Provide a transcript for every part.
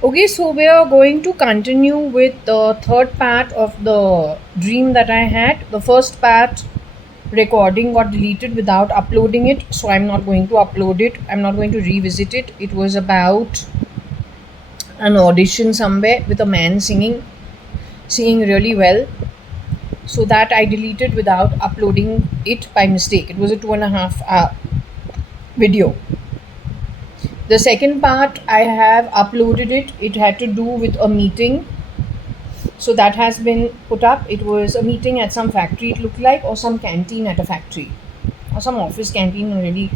Okay, so we are going to continue with the third part of the dream that I had. The first part recording got deleted without uploading it, so I'm not going to upload it. I'm not going to revisit it. It was about an audition somewhere with a man singing really well. So that I deleted without uploading it by mistake. It was a 2.5 hour video. The second part I have uploaded it. It had to do with a meeting. So that has been put up. It was a meeting at some factory, it looked like, or some canteen at a factory, or some office canteen, a really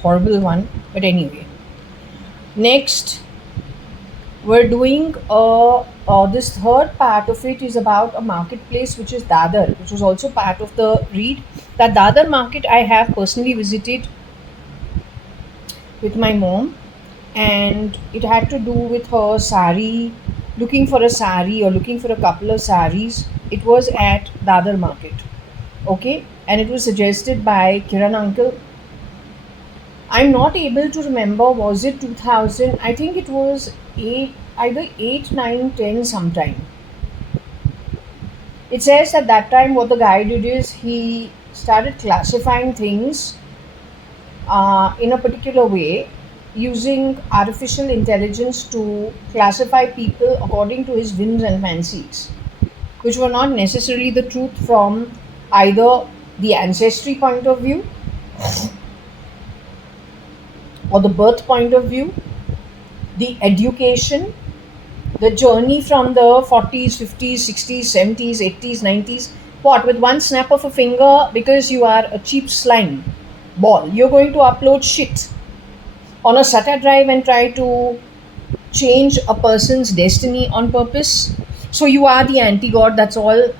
horrible one. But anyway, next we're doing this third part of it is about a marketplace which is Dadar, which was also part of the read. That Dadar market I have personally visited with my mom, and it had to do with her sari, looking for a sari or looking for a couple of saris. It was at Dadar market, okay, and it was suggested by Kiran uncle. I'm not able to remember, was it 2000? I think it was 8, either 8, 9, 10 sometime. It says at that time what the guy did is he started classifying things in a particular way, using artificial intelligence to classify people according to his whims and fancies, which were not necessarily the truth from either the ancestry point of view or the birth point of view, the education, the journey from the 40s, 50s, 60s, 70s, 80s, 90s. What, with one snap of a finger, because you are a cheap slime ball, you're going to upload shit on a SATA drive and try to change a person's destiny on purpose? So you are the anti-god, that's all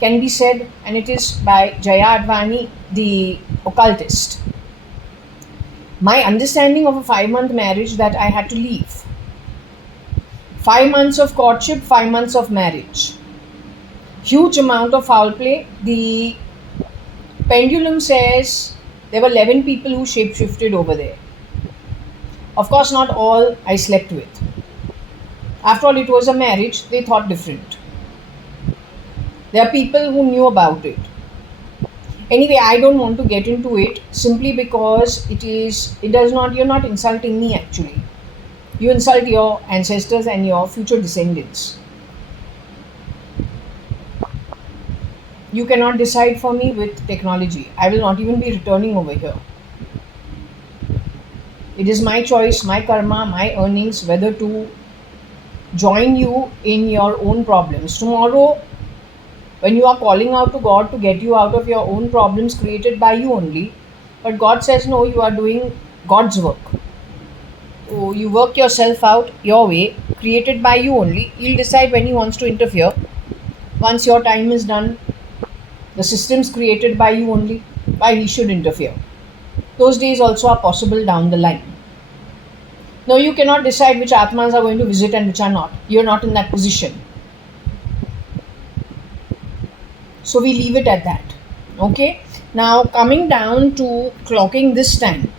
can be said, and it is by JAYA.ADVANI, the occultist. My understanding of a 5-month marriage that I had to leave. 5 months of courtship, 5 months of marriage. Huge amount of foul play. The pendulum says there were 11 people who shapeshifted over there. Of course, not all I slept with. After all, it was a marriage, they thought different. There are people who knew about it. Anyway, I don't want to get into it simply because you're not insulting me actually. You insult your ancestors and your future descendants. You cannot decide for me with technology. I will not even be returning over here. It is my choice, my karma, my earnings, whether to join you in your own problems. Tomorrow, when you are calling out to God to get you out of your own problems created by you only, but God says, no, you are doing God's work. So you work yourself out your way, created by you only. He'll decide when he wants to interfere. Once your time is done, the systems created by you only, why he should interfere. Those days also are possible down the line. No, you cannot decide which Atmas are going to visit and which are not. You're not in that position. So we leave it at that. Okay. Now coming down to clocking this time.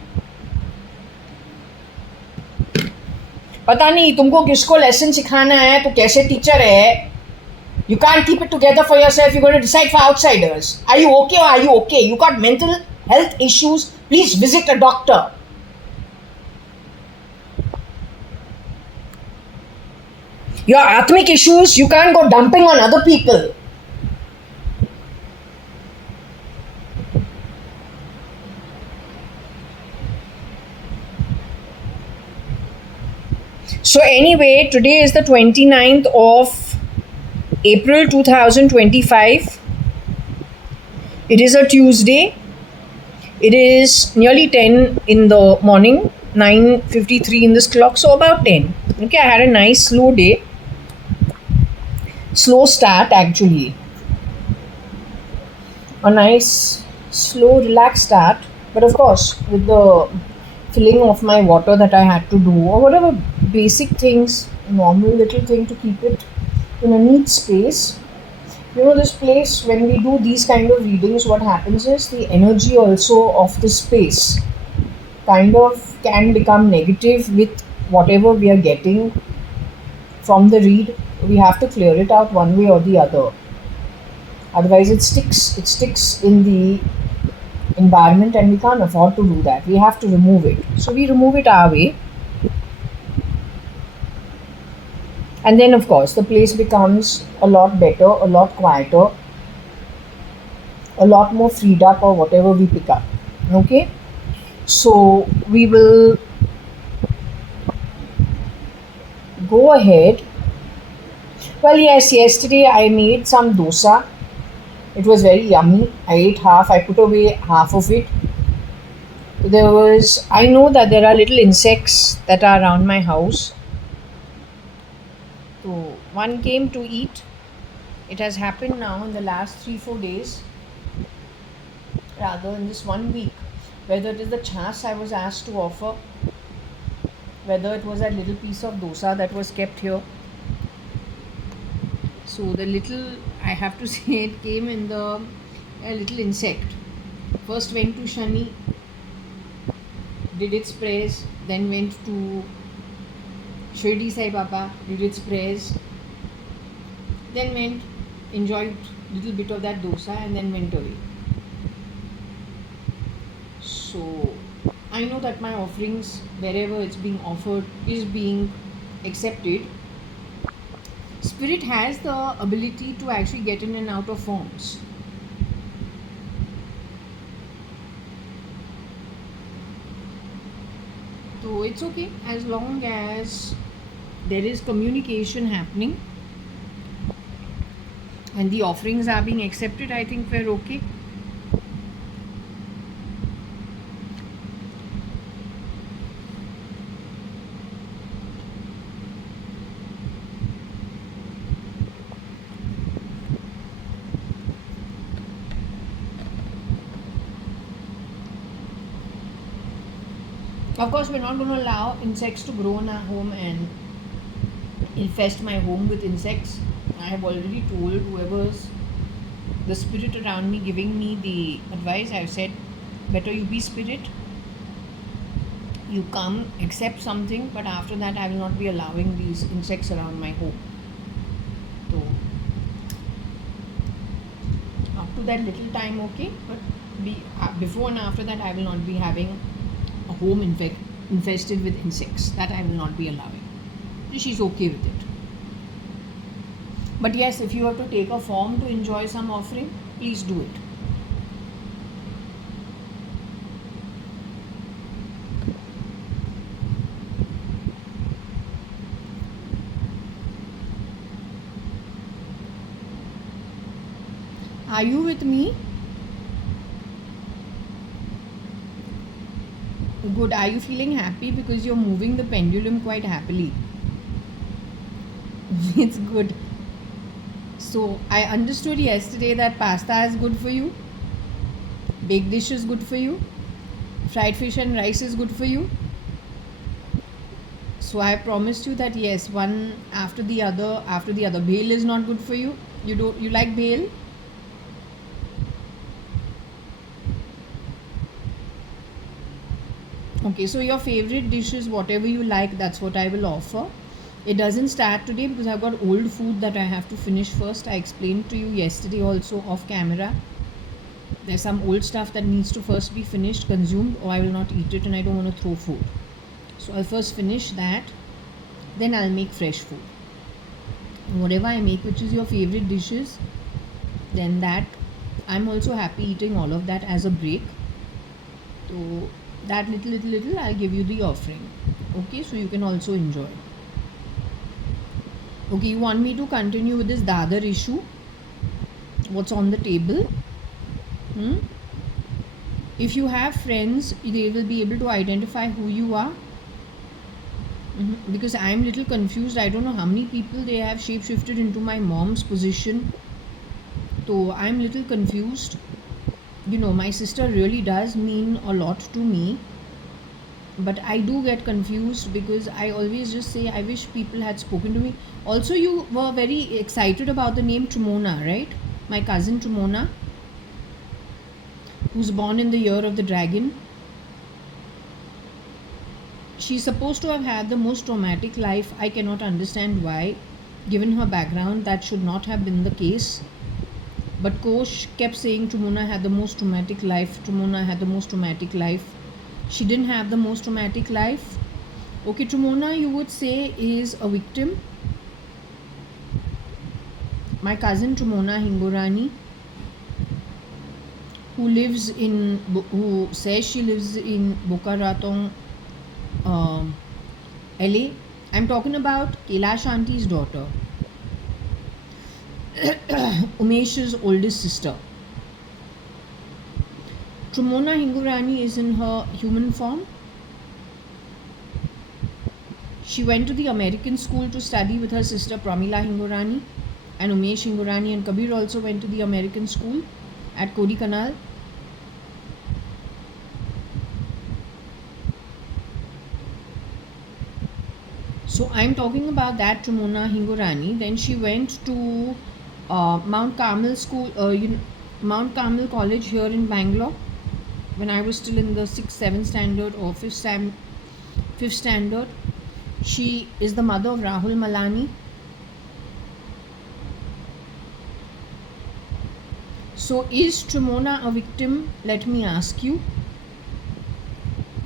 पता नहीं तुमको किसको lesson सिखाना है, तो कैसे teacher है. You can't keep it together for yourself. You're going to decide for outsiders. Are you okay or are you okay? You got mental health issues? Please visit a doctor. Your atmic issues, you can't go dumping on other people. So anyway, today is the 29th of April 2025. It is a Tuesday. It is nearly 10 in the morning, 9:53 in this clock, so about 10. Okay, I had a nice slow day. Slow start actually. A nice, slow, relaxed start. But of course, with the filling of my water that I had to do, or whatever basic things, normal little thing to keep it in a neat space. You know, this place, when we do these kind of readings, what happens is the energy also of the space kind of can become negative with whatever we are getting from the read, we have to clear it out one way or the other. Otherwise, it sticks in the environment, and we can't afford to do that. We have to remove it. So we remove it our way, and then of course the place becomes a lot better, a lot quieter, a lot more freed up, or whatever we pick up. Okay, so we will go ahead. Well, yes, yesterday I made some dosa. It was very yummy. I ate half, I put away half of it. I know that there are little insects that are around my house. So one came to eat. It has happened now in the last 3-4 days, rather in this 1 week. Whether it is the chas I was asked to offer, whether it was that little piece of dosa that was kept here. So the little, I have to say, it came in a little insect. First went to Shani, did its prayers, then went to Shirdi Sai Baba, did its prayers, then went, enjoyed little bit of that dosa, and then went away. So I know that my offerings, wherever it's being offered, is being accepted. Spirit has the ability to actually get in and out of forms. So it's okay as long as there is communication happening and the offerings are being accepted. I think we're okay. Of course, we're not going to allow insects to grow in our home and infest my home with insects. I have already told whoever's the spirit around me giving me the advice, I've said, better you be spirit. You come, accept something, but after that, I will not be allowing these insects around my home. So, up to that little time, okay, but before and after that, I will not be having a home infested with insects. That I will not be allowing. She's okay with it. But yes, if you have to take a form to enjoy some offering, please do it. Are you with me? Good. Are you feeling happy because you're moving the pendulum quite happily? It's good. So I understood yesterday that pasta is good for you, baked dish is good for you, fried fish and rice is good for you. So I promised you that yes, one after the other, after the other. Bhel is not good for you. You like bhel? Okay, so your favorite dish is whatever you like, that's what I will offer. It doesn't start today because I've got old food that I have to finish first. I explained to you yesterday also off camera. There's some old stuff that needs to first be finished, consumed, or I will not eat it and I don't want to throw food. So I'll first finish that, then I'll make fresh food. Whatever I make, which is your favorite dishes, then that I'm also happy eating all of that as a break. So that little I'll give you the offering. Okay, so you can also enjoy. Okay, you want me to continue with this dadar issue? What's on the table? If you have friends, they will be able to identify who you are. Because I'm little confused. I don't know how many people they have shapeshifted into my mom's position. So I'm little confused. My sister really does mean a lot to me. But I do get confused because I always just say, I wish people had spoken to me. Also, you were very excited about the name Trumona, right? My cousin Trumona, who's born in the year of the dragon. She's supposed to have had the most traumatic life. I cannot understand why. Given her background, that should not have been the case. But Kosh kept saying Trumona had the most traumatic life. Trumona had the most traumatic life. She didn't have the most traumatic life. Okay, Trumona, you would say, is a victim. My cousin Trumona Hingorani, who says she lives in Boca Raton, LA. I'm talking about Kailash Auntie's daughter, Umesh's oldest sister. Trumona Hingorani is in her human form. She went to the American school to study with her sister Pramila Hingorani, and Umesh Hingorani and Kabir also went to the American school at Kodaikanal. So I'm talking about that Trumona Hingorani. Then she went to Mount Carmel School, Mount Carmel College here in Bangalore when I was still in the 6th, 7th standard or 5th standard. She is the mother of Rahul Malani. So is Trumona a victim? Let me ask you.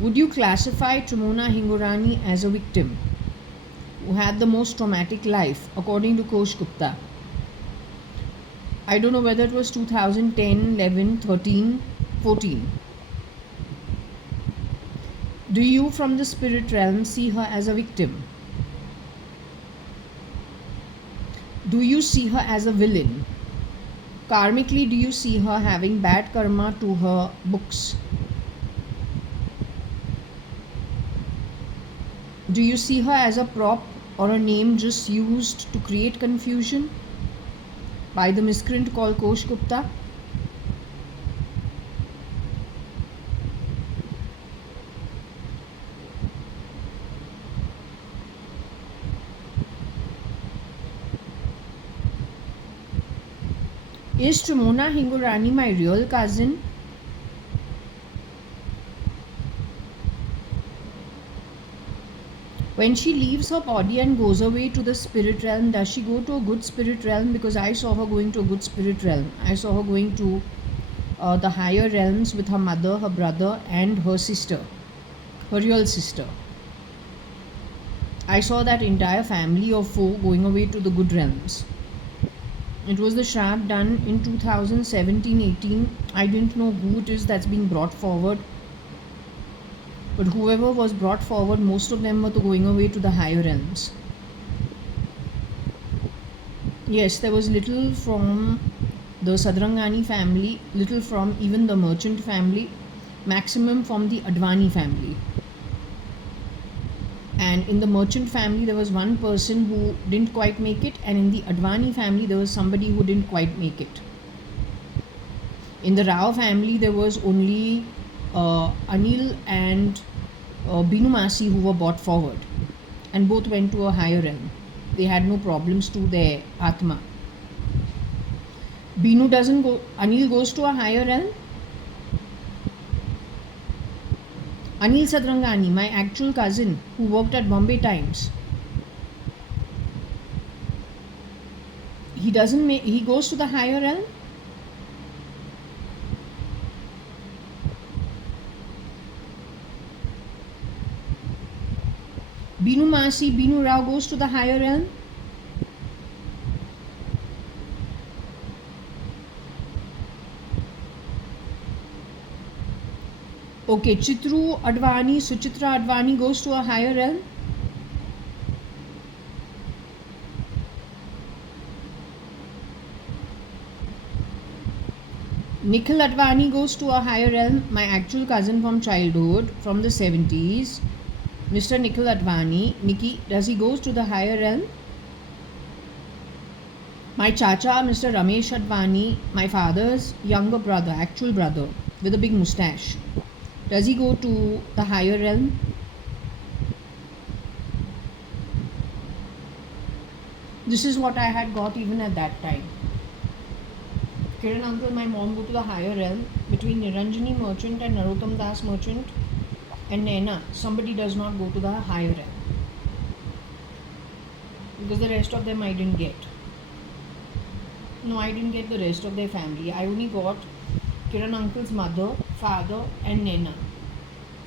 Would you classify Trumona Hingorani as a victim who had the most traumatic life according to Kosh Gupta? I don't know whether it was 2010, 11, 13, 14. Do you from the spirit realm see her as a victim? Do you see her as a villain? Karmically, do you see her having bad karma to her books? Do you see her as a prop or a name just used to create confusion by the miscreant called Kosh Gupta? Is Trumona Hingorani my real cousin? When she leaves her body and goes away to the spirit realm, does she go to a good spirit realm? Because I saw her going to a good spirit realm. I saw her going to the higher realms with her mother, her brother, and her sister, her real sister. I saw that entire family of four going away to the good realms. It was the Shraddh done in 2017-18. I didn't know who it is that's being brought forward. But whoever was brought forward, most of them were going away to the higher realms. Yes, there was little from the Sadrangani family, little from even the merchant family, maximum from the Advani family. And in the merchant family, there was one person who didn't quite make it, and in the Advani family, there was somebody who didn't quite make it. In the Rao family, there was only Anil and Binu Masi who were brought forward, and both went to a higher realm. They had no problems to their Atma. Binu doesn't go, Anil goes to a higher realm. Anil Sadrangani, my actual cousin who worked at Bombay Times, he goes to the higher realm. Binu Masi, Binu Rao goes to the higher realm. Okay, Chitru Advani, Suchitra Advani goes to a higher realm. Nikhil Advani goes to a higher realm. My actual cousin from childhood, from the 70s, Mr. Nikhil Advani, Nikki, does he goes to the higher realm? My chacha, Mr. Ramesh Advani, my father's younger brother, actual brother, with a big moustache, does he go to the higher realm? This is what I had got even at that time. Kiran uncle, my mom go to the higher realm between Niranjani merchant and Narottam Das merchant. and Naina, somebody does not go to the higher rank, because the rest of them I didn't get. No, I didn't get the rest of their family. I only got Kiran uncle's mother, father, and Naina,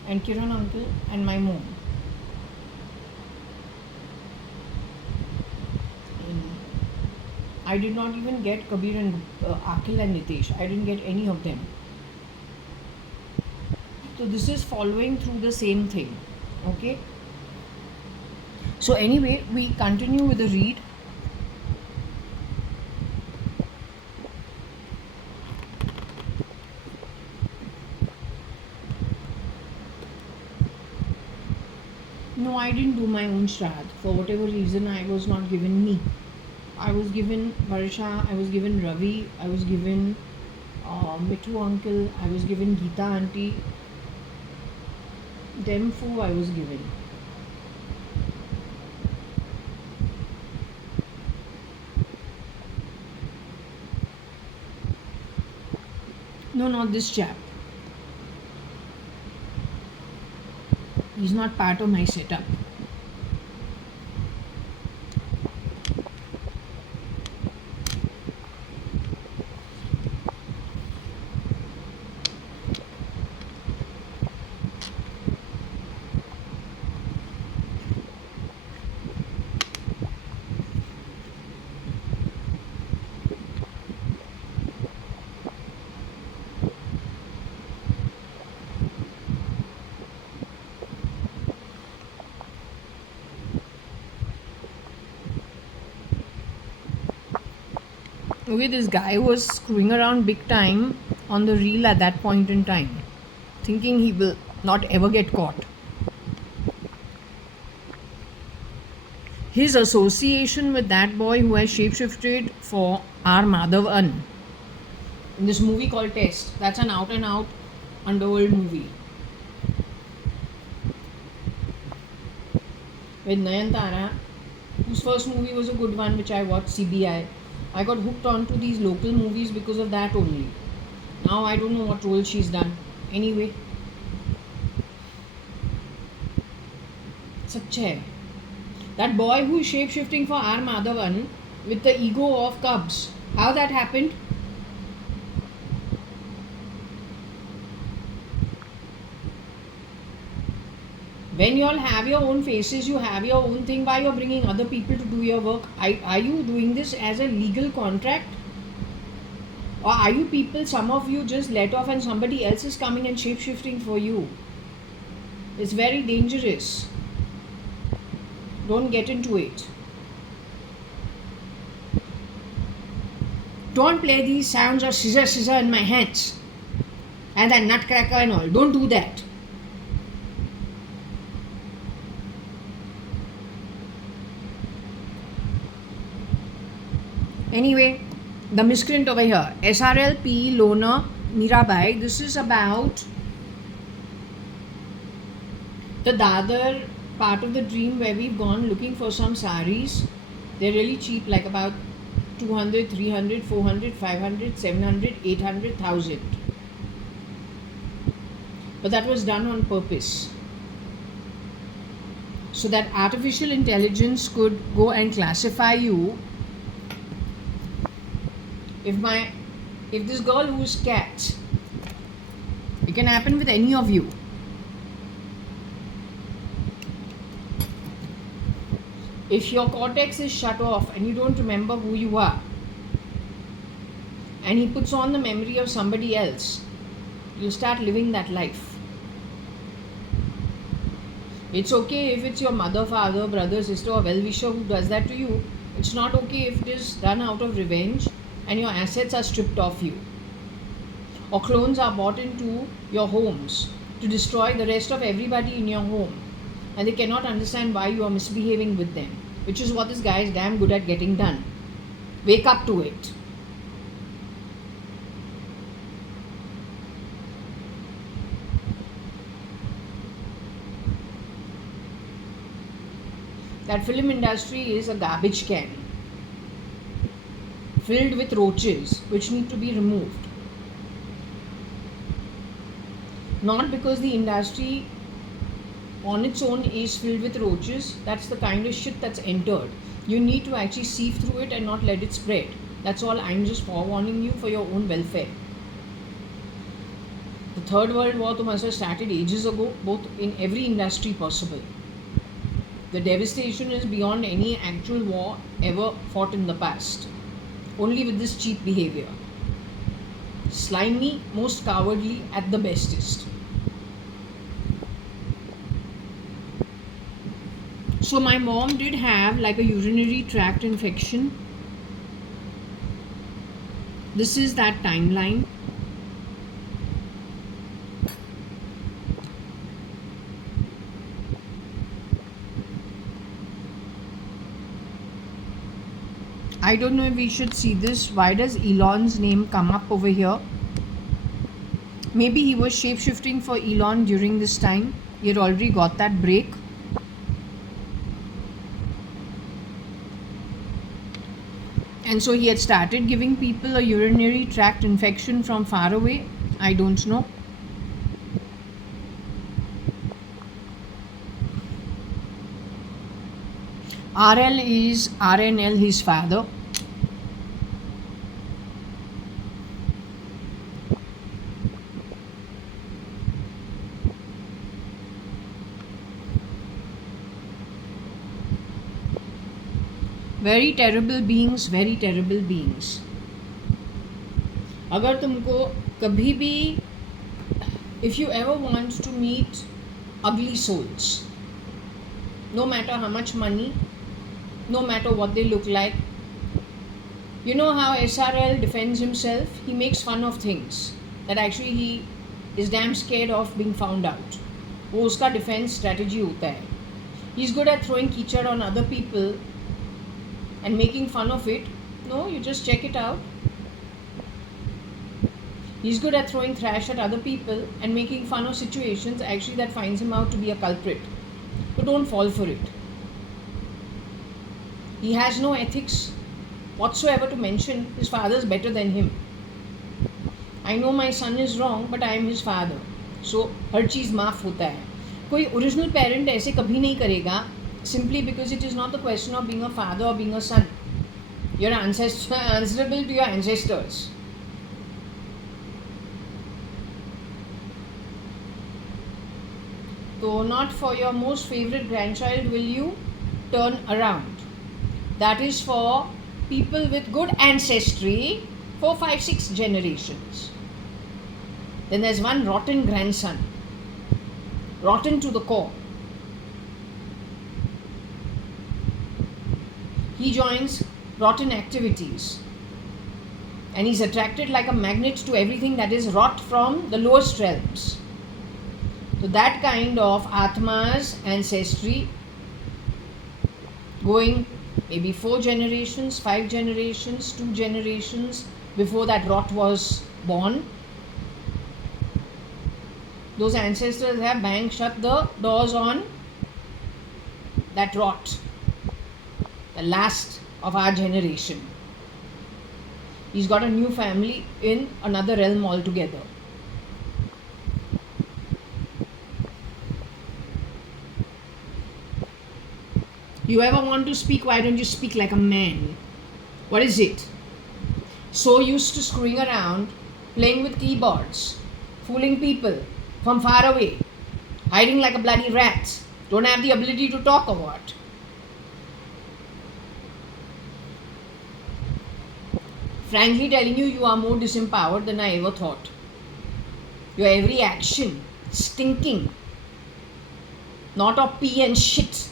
and Kiran uncle and my mom. And I did not even get Kabir and Akhil and Nitesh. I didn't get any of them. So this is following through the same thing. Okay. So anyway, we continue with the read. No, I didn't do my own Shraddh. For whatever reason, I was not given me. I was given Varsha, I was given Ravi, I was given Mithu uncle, I was given Geeta auntie. Them four I was given. No, not this chap. He's not part of my setup. Okay, this guy was screwing around big time on the reel at that point in time, thinking he will not ever get caught. His association with that boy who has shapeshifted for R. Madhavan in this movie called Test, that's an out and out underworld movie with Nayantara, whose first movie was a good one, which I watched, CBI. I got hooked onto these local movies because of that only. Now I don't know what role she's done. Anyway, such hai. That boy who is shape-shifting for R. Madhavan with the ego of Cubs. How that happened? When you all have your own faces, you have your own thing, why you're bringing other people to do your work? Are you doing this as a legal contract? Or are you people, some of you just let off and somebody else is coming and shape-shifting for you? It's very dangerous. Don't get into it. Don't play these sounds of scissor in my hands and that nutcracker and all. Don't do that. Anyway, the miscreant over here, SRLP Loner Mirabai. This is about the Dadar part of the dream where we've gone looking for some saris. They're really cheap, like about 200, 300, 400, 500, 700, 800, 1000. But that was done on purpose, so that artificial intelligence could go and classify you. If this girl who's cat, it can happen with any of you. If your cortex is shut off and you don't remember who you are, and he puts on the memory of somebody else, you start living that life. It's okay if it's your mother, father, brother, sister, or well-wisher who does that to you. It's not okay if it is done out of revenge and your assets are stripped off you, or clones are bought into your homes to destroy the rest of everybody in your home, and they cannot understand why you are misbehaving with them, which is what this guy is damn good at getting done. Wake up to it. That film industry is a garbage can filled with roaches which need to be removed. Not because the industry on its own is filled with roaches, that's the kind of shit that's entered. You need to actually sieve through it and not let it spread. That's all. I'm just forewarning you for your own welfare. The Third World War to must have started ages ago, both in every industry possible. The devastation is beyond any actual war ever fought in the past. Only with this cheap behavior. Slimy, most cowardly at the bestest. So my mom did have like a urinary tract infection. This is that timeline. I don't know if we should see this. Why does Elon's name come up over here? Maybe he was shape-shifting for Elon during this time. He had already got that break. And so he had started giving people a urinary tract infection from far away. I don't know. RL is RNL, his father. Very terrible beings, very terrible beings. अगर तुमको कभी भी, if you ever want to meet ugly souls, no matter how much money, no matter what they look like, you know how SRL defends himself? He makes fun of things that actually he is damn scared of being found out. वो उसका defense strategy होता है. He's good at throwing कीचड़ on other people and making fun of it. No, you just check it out. He's good at throwing trash at other people and making fun of situations actually that finds him out to be a culprit. So don't fall for it. He has no ethics whatsoever to mention his father is better than him. I know my son is wrong, but I am his father. So हर चीज़ माफ़ होता है. कोई original parent ऐसे कभी नहीं करेगा, simply because it is not the question of being a father or being a son. You're answerable to your ancestors. So not for your most favorite grandchild will you turn around. That is for people with good ancestry, 4, 5, 6 generations. Then there's one rotten grandson, rotten to the core. He joins rotten activities and he's attracted like a magnet to everything that is rot from the lowest realms. So that kind of Atma's ancestry, going maybe 4 generations, 5 generations, 2 generations before that rot was born, those ancestors have banged shut the doors on that rot, the last of our generation. He's got a new family in another realm altogether. You ever want to speak, why don't you speak like a man? What is it? So used to screwing around, playing with keyboards, fooling people from far away, hiding like a bloody rat. Don't have the ability to talk or what? Frankly telling you, you are more disempowered than I ever thought. Your every action stinking, not of pee and shit,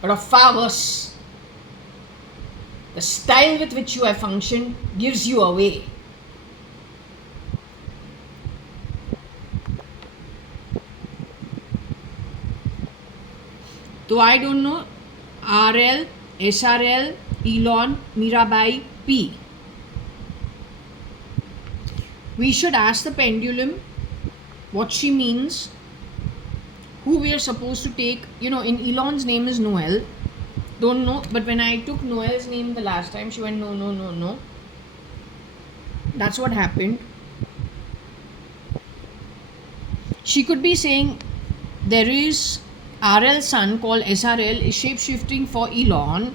but of far worse. The style with which you have functioned gives you away. So I don't know, RL, SRL, Elon, Mirabai, P. We should ask the pendulum what she means, who we are supposed to take. You know, in Elon's name is Noel. Don't know, but when I took Noel's name the last time, she went, no, no, no, no. That's what happened. She could be saying there is RL's son called SRL is shape-shifting for Elon.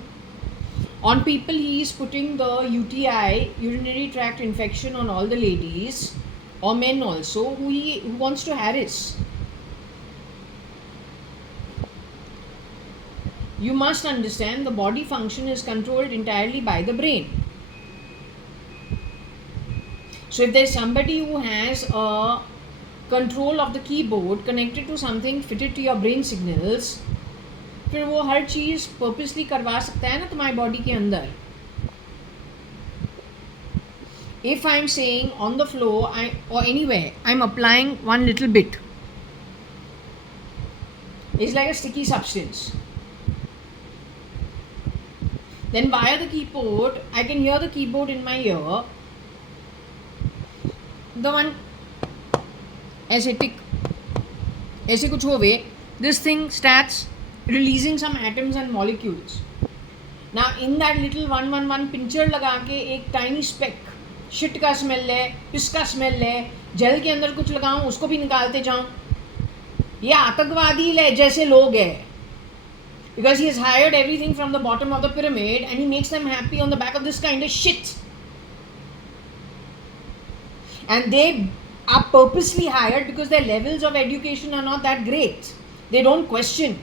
On people, he is putting the UTI, urinary tract infection, on all the ladies or men also who wants to harass. You must understand the body function is controlled entirely by the brain. So if there's somebody who has a control of the keyboard connected to something fitted to your brain signals, फिर वो हर चीज़ purposely करवा सकता है ना तुम्हारी body के अंदर. If I'm saying on the floor or anywhere, I'm applying one little bit. It's like a sticky substance. Then via the keyboard, I can hear the keyboard in my ear. The one ऐसे tick, ऐसे कुछ होवे, this thing starts releasing some atoms and molecules. Now in that little 111 pincher लगा के एक tiny speck, shit का smell है, piss का smell है, जल के अंदर कुछ लगाऊं उसको भी निकालते जाऊं. ये आतंकवादी ले जैसे लोग हैं. Because he has hired everything from the bottom of the pyramid and he makes them happy on the back of this kind of shit. And they are purposely hired because their levels of education are not that great. They don't question.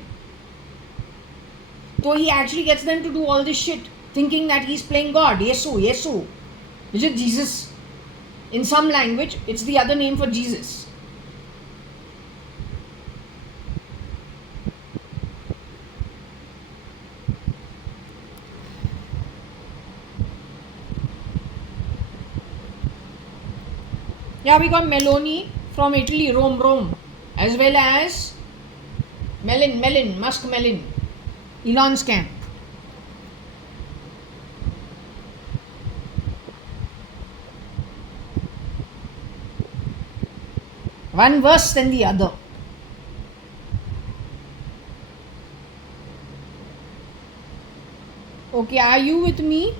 So he actually gets them to do all this shit, thinking that he's playing God. Yesu, Yesu. Which is Jesus. In some language, it's the other name for Jesus. Yeah, we got Meloni from Italy, Rome, as well as Musk Melon, Elon's camp. One worse than the other. Okay, are you with me?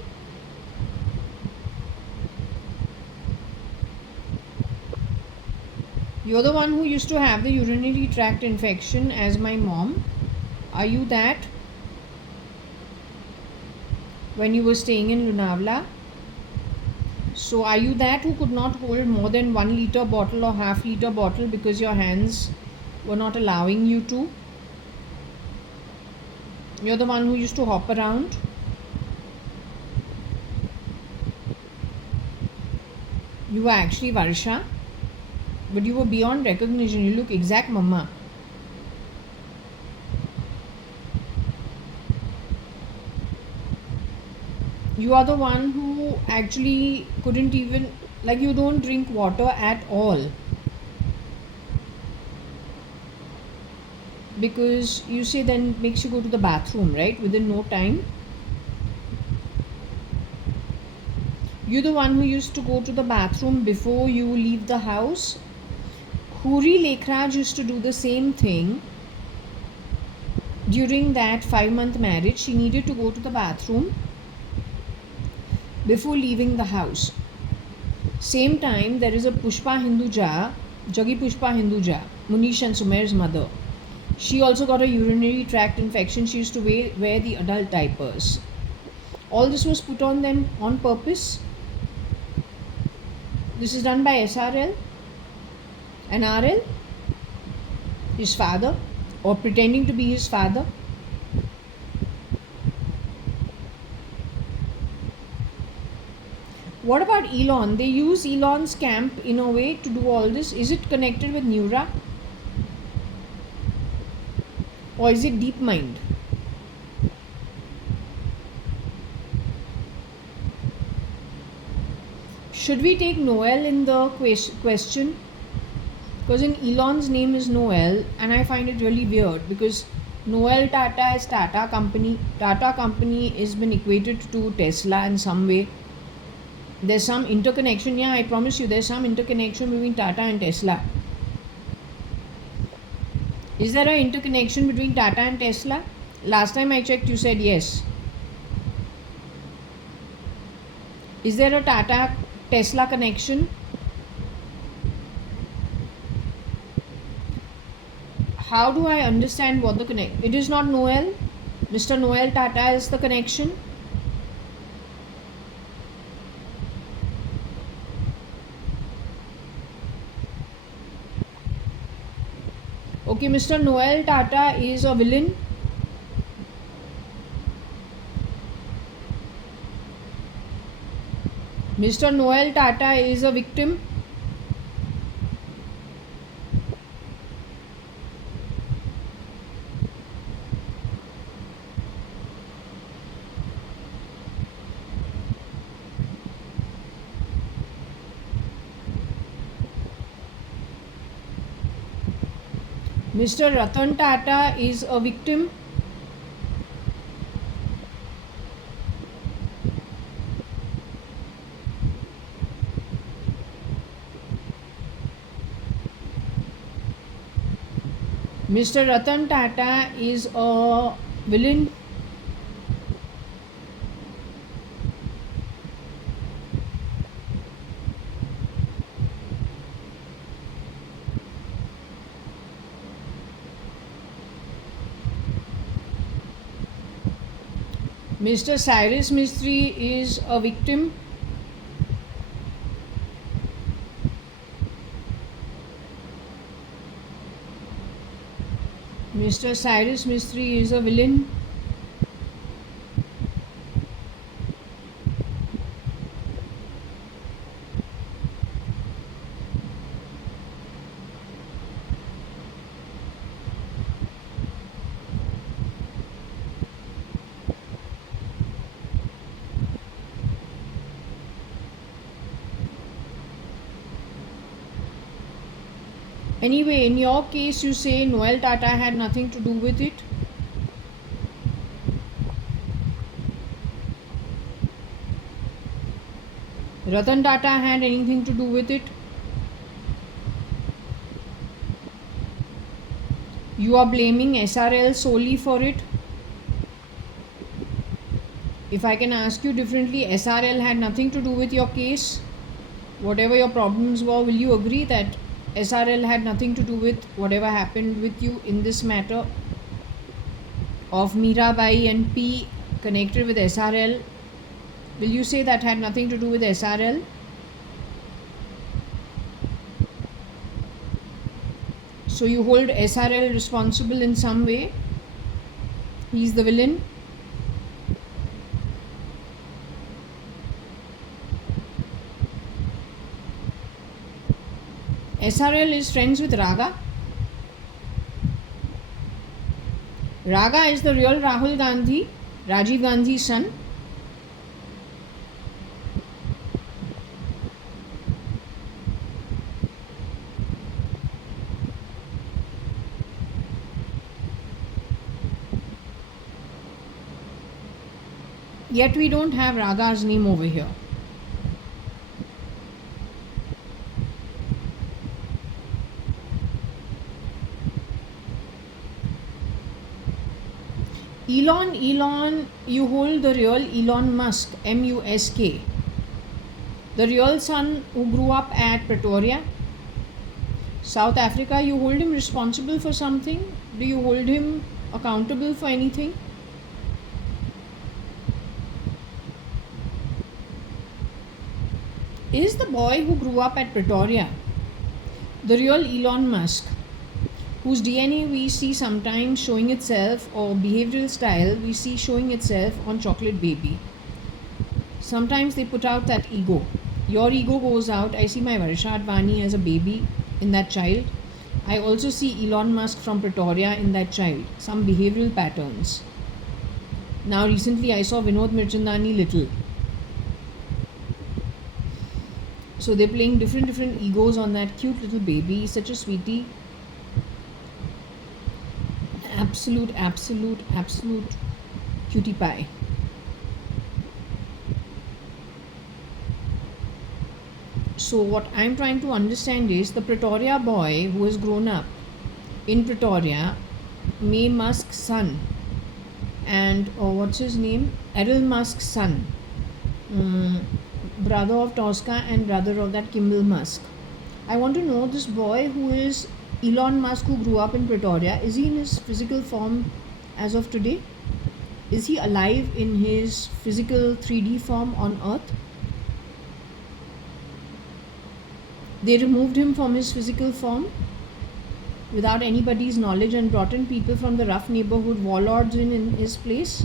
You're the one who used to have the urinary tract infection as my mom. Are you that? When you were staying in Lonavala? So are you that who could not hold more than 1 liter bottle or half liter bottle because your hands were not allowing you to? You're the one who used to hop around? You were actually Varsha, but you were beyond recognition. You look exact mama. You are the one who actually couldn't even, like, you don't drink water at all. Because you say then it makes you go to the bathroom, right? Within no time. You're the one who used to go to the bathroom before you leave the house. Huri Lekhraj used to do the same thing. During that 5-month marriage, she needed to go to the bathroom before leaving the house. Same time, there is a Pushpa Hinduja, Jagi Pushpa Hinduja, Munish and Sumer's mother. She also got a urinary tract infection. She used to wear the adult diapers. All this was put on them on purpose. This is done by SRL and RL, his father, or pretending to be his father. What about Elon? They use Elon's camp in a way to do all this. Is it connected with Neura? Or is it DeepMind? Should we take Noel in the question? Because in Elon's name is Noel, and I find it really weird because Noel Tata is Tata Company. Tata Company has been equated to Tesla in some way. There's some interconnection. Yeah, I promise you, there's some interconnection between Tata and Tesla. Is there an interconnection between Tata and Tesla? Last time I checked, you said yes. Is there a Tata Tesla connection? How do I understand what the connect? It is not Noel. Mr. Noel Tata is the connection. Okay, Mr. Noel Tata is a villain. Mr. Noel Tata is a victim. Mr. Ratan Tata is a victim. Mr. Ratan Tata is a villain. Mr. Cyrus Mistry is a victim. Mr. Cyrus Mistry is a villain. Anyway, in your case, you say Noel Tata had nothing to do with it. Ratan Tata had anything to do with it. You are blaming SRL solely for it. If I can ask you differently, SRL had nothing to do with your case. Whatever your problems were, will you agree that SRL had nothing to do with whatever happened with you in this matter of Mirabai and P connected with SRL? Will you say that had nothing to do with SRL? So you hold SRL responsible in some way? He's the villain? SRL is friends with Raga. Raga is the real Rahul Gandhi, Rajiv Gandhi's son. Yet we don't have Raga's name over here. Elon, you hold the real Elon Musk, M-U-S-K. The real son who grew up at Pretoria, South Africa. You hold him responsible for something? Do you hold him accountable for anything? Is the boy who grew up at Pretoria the real Elon Musk, whose DNA we see sometimes showing itself, or behavioral style we see showing itself on Chocolate Baby? Sometimes they put out that ego. Your ego goes out. I see my JAYA.ADVANI as a baby in that child. I also see Elon Musk from Pretoria in that child. Some behavioral patterns. Now recently I saw Vinod Mirchandani little. So they're playing different egos on that cute little baby. Such a sweetie. Absolute cutie pie. So what I'm trying to understand is the Pretoria boy who has grown up in Pretoria, May Musk's son, and what's his name? Errol Musk's son, brother of Tosca and brother of that Kimball Musk. I want to know this boy who is Elon Musk, who grew up in Pretoria, is he in his physical form as of today? Is he alive in his physical 3D form on Earth? They removed him from his physical form without anybody's knowledge and brought in people from the rough neighborhood warlords in his place.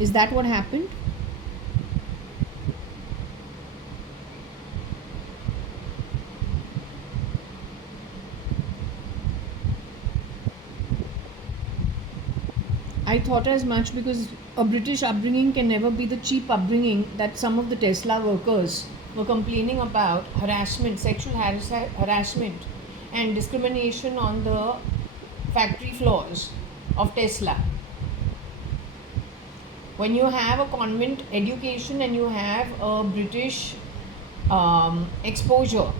Is that what happened? I thought as much, because a British upbringing can never be the cheap upbringing that some of the Tesla workers were complaining about: harassment, sexual harassment, and discrimination on the factory floors of Tesla. When you have a convent education and you have a British exposure,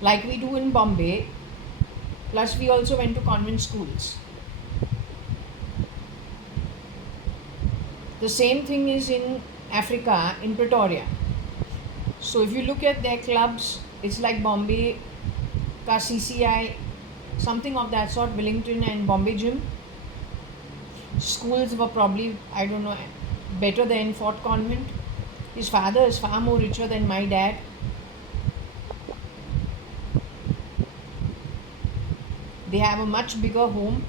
like we do in Bombay, plus we also went to convent schools. The same thing is in Africa, in Pretoria. So if you look at their clubs, it's like Bombay ka CCI, something of that sort, Wellington and Bombay Gym. Schools were probably, I don't know, better than Fort Convent. His father is far more richer than my dad. They have a much bigger home.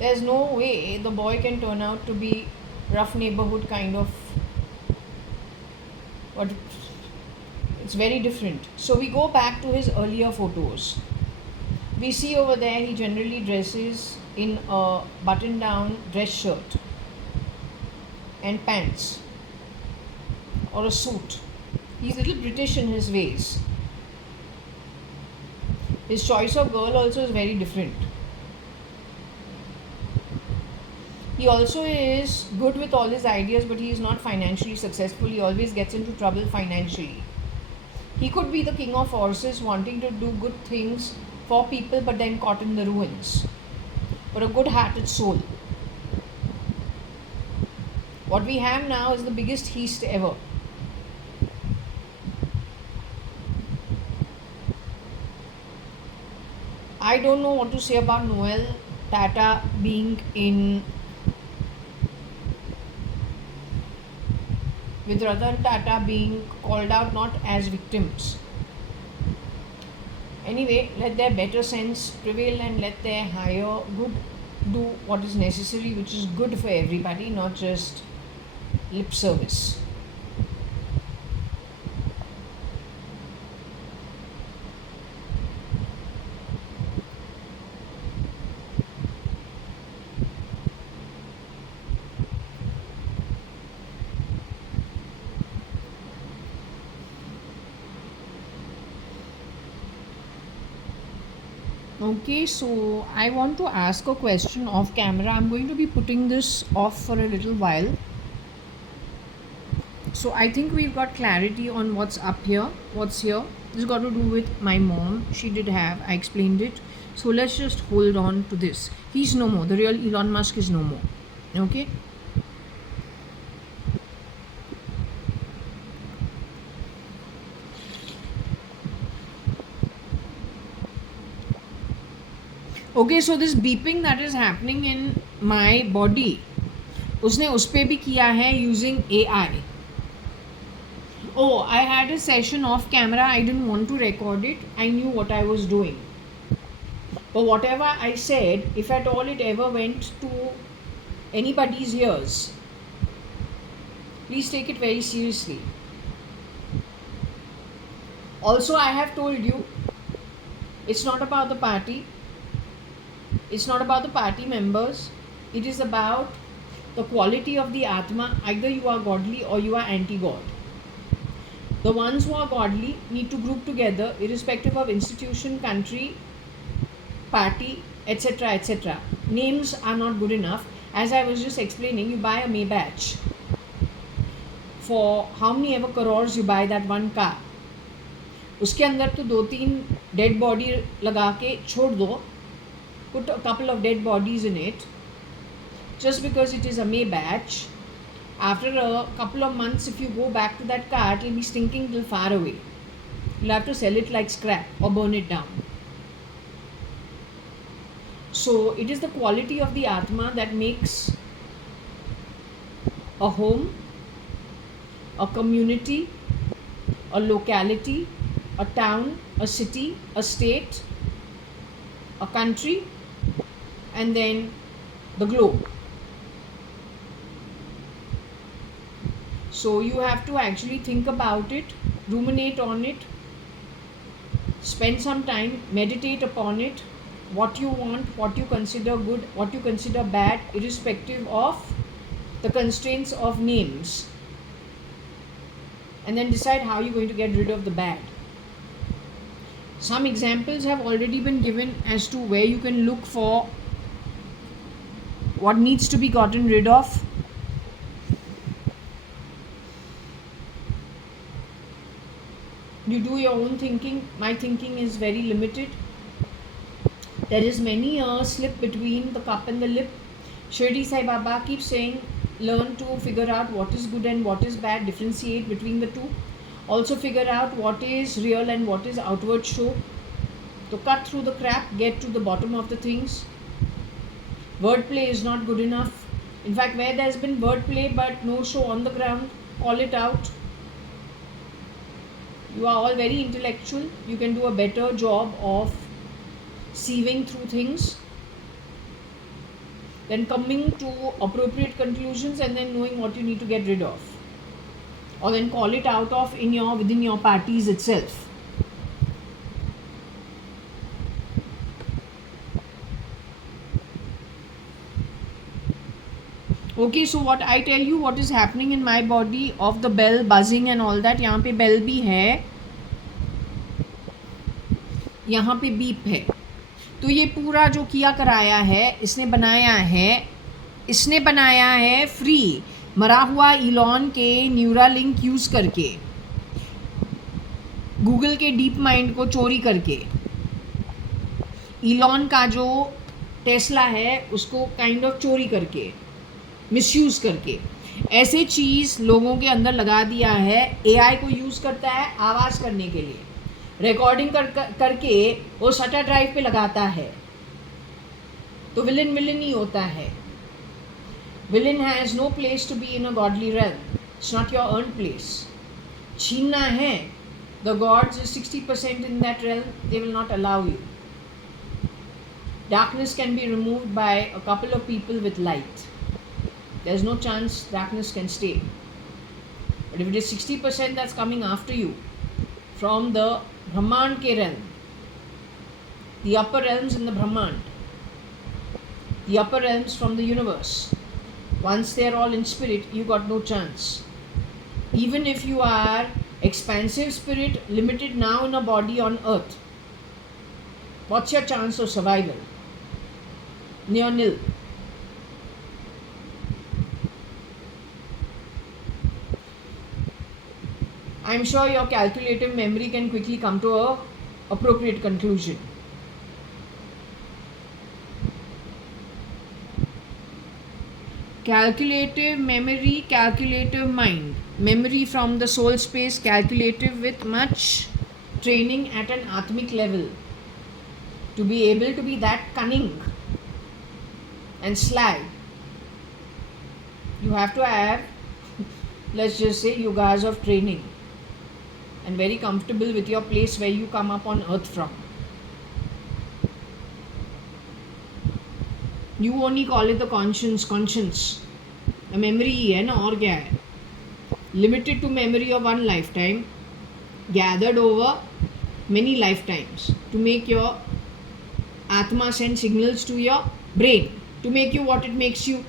There's no way the boy can turn out to be rough neighborhood kind of, but it's very different. So we go back to his earlier photos. We see over there he generally dresses in a button down dress shirt and pants or a suit. He's a little British in his ways. His choice of girl also is very different. He also is good with all his ideas, but he is not financially successful. He always gets into trouble financially. He could be the king of horses, wanting to do good things for people, but then caught in the ruins. But a good-hearted soul. What we have now is the biggest heist ever. I don't know what to say about Noel Tata being in with Ratan Tata being called out not as victims. Anyway, let their better sense prevail and let their higher good do what is necessary, which is good for everybody, not just lip service. Okay, so I want to ask a question off camera. I'm going to be putting this off for a little while. So I think we've got clarity on what's up here, what's here. This got to do with my mom. She did have, I explained it. So let's just hold on to this. He's no more. The real Elon Musk is no more. Okay. Okay, so this beeping that is happening in my body, उसने उस पे भी किया है using AI. Oh, I had a session off camera. I didn't want to record it. I knew what I was doing. But whatever I said, if at all it ever went to anybody's ears, please take it very seriously. Also, I have told you, it's not about the party. It's not about the party members. It is about the quality of the Atma. Either you are godly or you are anti-God. The ones who are godly need to group together, irrespective of institution, country, party, etc. etc. Names are not good enough. As I was just explaining, you buy a Maybach. For how many ever crores you buy that one car. उसके अंदर तो 2-3 dead body लगा के छोड़ दो. Put a couple of dead bodies in it. Just because it is a Maybach, after a couple of months, if you go back to that car, it will be stinking till far away. You'll have to sell it like scrap or burn it down. So it is the quality of the Atma that makes a home, a community, a locality, a town, a city, a state, a country, and then the globe. So you have to actually think about it, ruminate on it, spend some time, meditate upon it, what you want, what you consider good, what you consider bad, irrespective of the constraints of names, and then decide how you're going to get rid of the bad. Some examples have already been given as to where you can look for what needs to be gotten rid of. You do your own thinking. My thinking is very limited. There is many a slip between the cup and the lip. Shirdi Sai Baba keeps saying, learn to figure out what is good and what is bad, differentiate between the two. Also figure out what is real and what is outward show. To cut through the crap, get to the bottom of the things. Wordplay is not good enough. In fact, where there has been wordplay but no show on the ground, call it out. You are all very intellectual. You can do a better job of sieving through things, then coming to appropriate conclusions, and then knowing what you need to get rid of, or then call it out of within your parties itself. Okay, so what I tell you, what is happening in my body of the bell buzzing and all that, यहाँ पे bell भी है, यहाँ पे beep है. तो ये पूरा जो किया कराया है, इसने बनाया है फ्री, मरा हुआ इलॉन के न्यूरालिंक यूज़ करके, गूगल के डीप माइंड को चोरी करके, इलॉन का जो टेस्ला है उसको काइंड ऑफ चोरी करके, मिसयूज़ करके, ऐसे चीज़ लोगों के अंदर लगा दिया है. एआई को यूज़ करता है आवाज़ करने के लिए, रिकॉर्डिंग करके वो सटा ड्राइव पे लगाता है. तो विलन ही होता है. Villain has no place to be in a godly realm. It's not your own place. छीनना है, the gods is 60% in that realm, they will not allow you. Darkness can be removed by a couple of people with light. There's no chance darkness can stay. But if it is 60% that's coming after you from the Brahmand ke realm, the upper realms in the Brahmand, the upper realms from the universe, once they're all in spirit, you got no chance. Even if you are expansive spirit, limited now in a body on earth, what's your chance of survival? Near nil. I'm sure your calculative memory can quickly come to a appropriate conclusion. Calculative memory, calculative mind, memory from the soul space, calculative with much training at an atmic level. To be able to be that cunning and sly, you have to have, let's just say, yugas of training, and very comfortable with your place where you come up on earth from. You only call it the conscience. The memory ही है ना, और क्या है? Limited to memory of one lifetime, gathered over many lifetimes to make your Atma send signals to your brain to make you what it makes you.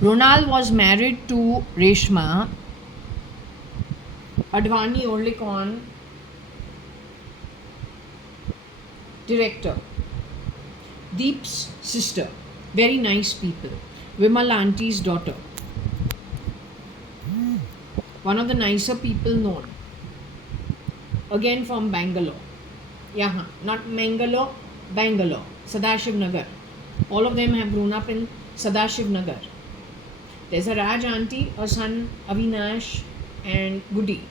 Ronald was married to Reshma, Advani Orlikon director, Deep's sister, very nice people. Vimal auntie's daughter, one of the nicer people known. Again from Bangalore. Yeah, not Mangalore, Bangalore, Sadashiv Nagar. All of them have grown up in Sadashiv Nagar. There's a Raj auntie, a son Avinash, and Goody.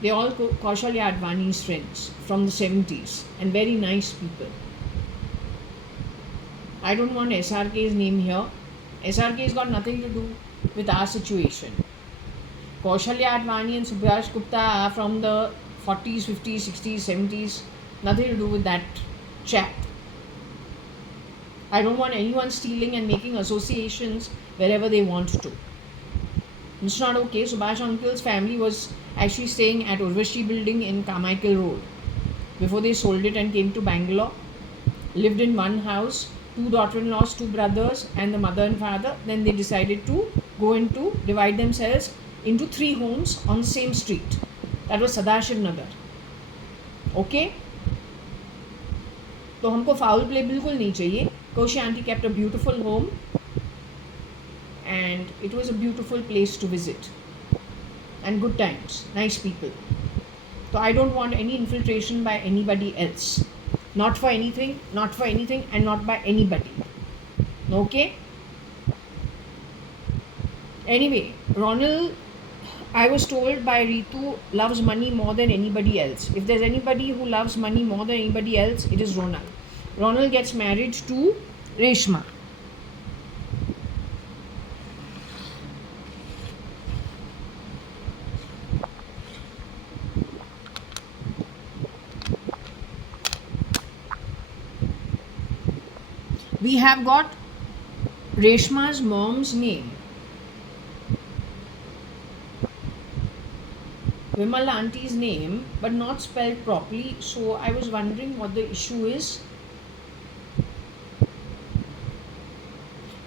They all Kaushalya.ADVANI's friends from the 70s and very nice people. I don't want SRK's name here. SRK's got nothing to do with our situation. Kaushalya.ADVANI and Subhash Gupta are from the 40s, 50s, 60s, 70s. Nothing to do with that chap. I don't want anyone stealing and making associations wherever they want to. It's not okay. Subhash uncle's family was actually staying at Urvashi building in Carmichael Road before they sold it and came to Bangalore. Lived in one house, two daughter-in-laws, two brothers, and the mother and father. Then they decided to divide themselves into 3 homes on the same street. That was Sadashiv Nagar. Okay? तो हमको foul play बिल्कुल नहीं चाहिए. Koshi auntie kept a beautiful home and it was a beautiful place to visit and good times, nice people. So I don't want any infiltration by anybody else. Not for anything and not by anybody. Okay? Anyway, Ronald, I was told by Ritu, loves money more than anybody else. If there's anybody who loves money more than anybody else, it is Ronald. Ronald gets married to Reshma. We have got Reshma's mom's name, Vimal auntie's name, but not spelled properly. So I was wondering what the issue is.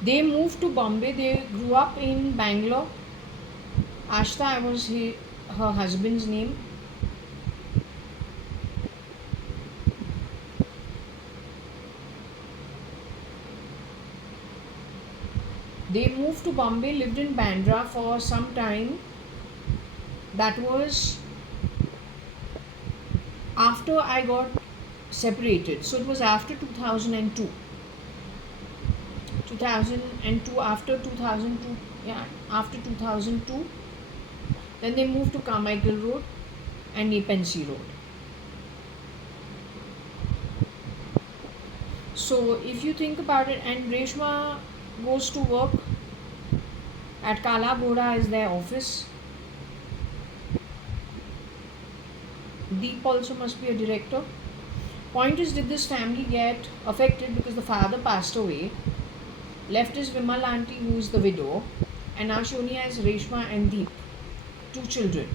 They moved to Bombay. They grew up in Bangalore. Ashta was her husband's name. They moved to Bombay, lived in Bandra for some time. That was after I got separated. So it was after 2002. 2002, after 2002, yeah, after 2002. Then they moved to Carmichael Road and Nepensi Road. So if you think about it, and Reshma goes to work at Kala Ghoda is their office. Deep also must be a director. Point is, did this family get affected because the father passed away, left his Vimal auntie who is the widow, and now she only has Reshma and Deep, 2 children.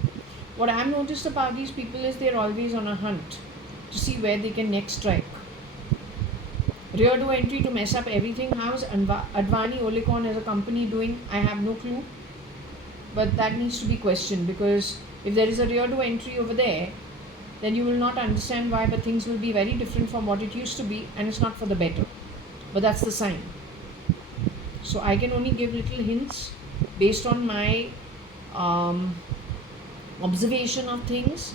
What I have noticed about these people is they're always on a hunt to see where they can next strike. Rear door entry to mess up everything. How's Advani Olicon as a company doing? I have no clue. But that needs to be questioned, because if there is a rear door entry over there, then you will not understand why, but things will be very different from what it used to be, and it's not for the better. But that's the sign. So I can only give little hints based on my observation of things.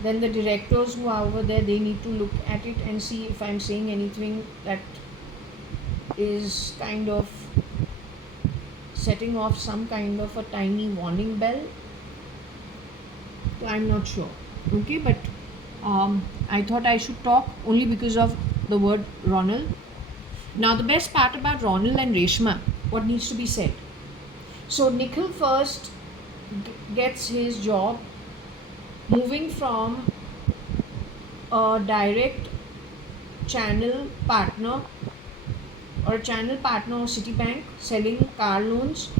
Then the directors who are over there, they need to look at it and see if I'm saying anything that is kind of setting off some kind of a tiny warning bell. I'm not sure. Okay, but I thought I should talk only because of the word Ronald. Now the best part about Ronald and Reshma, what needs to be said. So Nikhil first gets his job moving from a direct channel partner or a channel partner of Citibank selling car loans.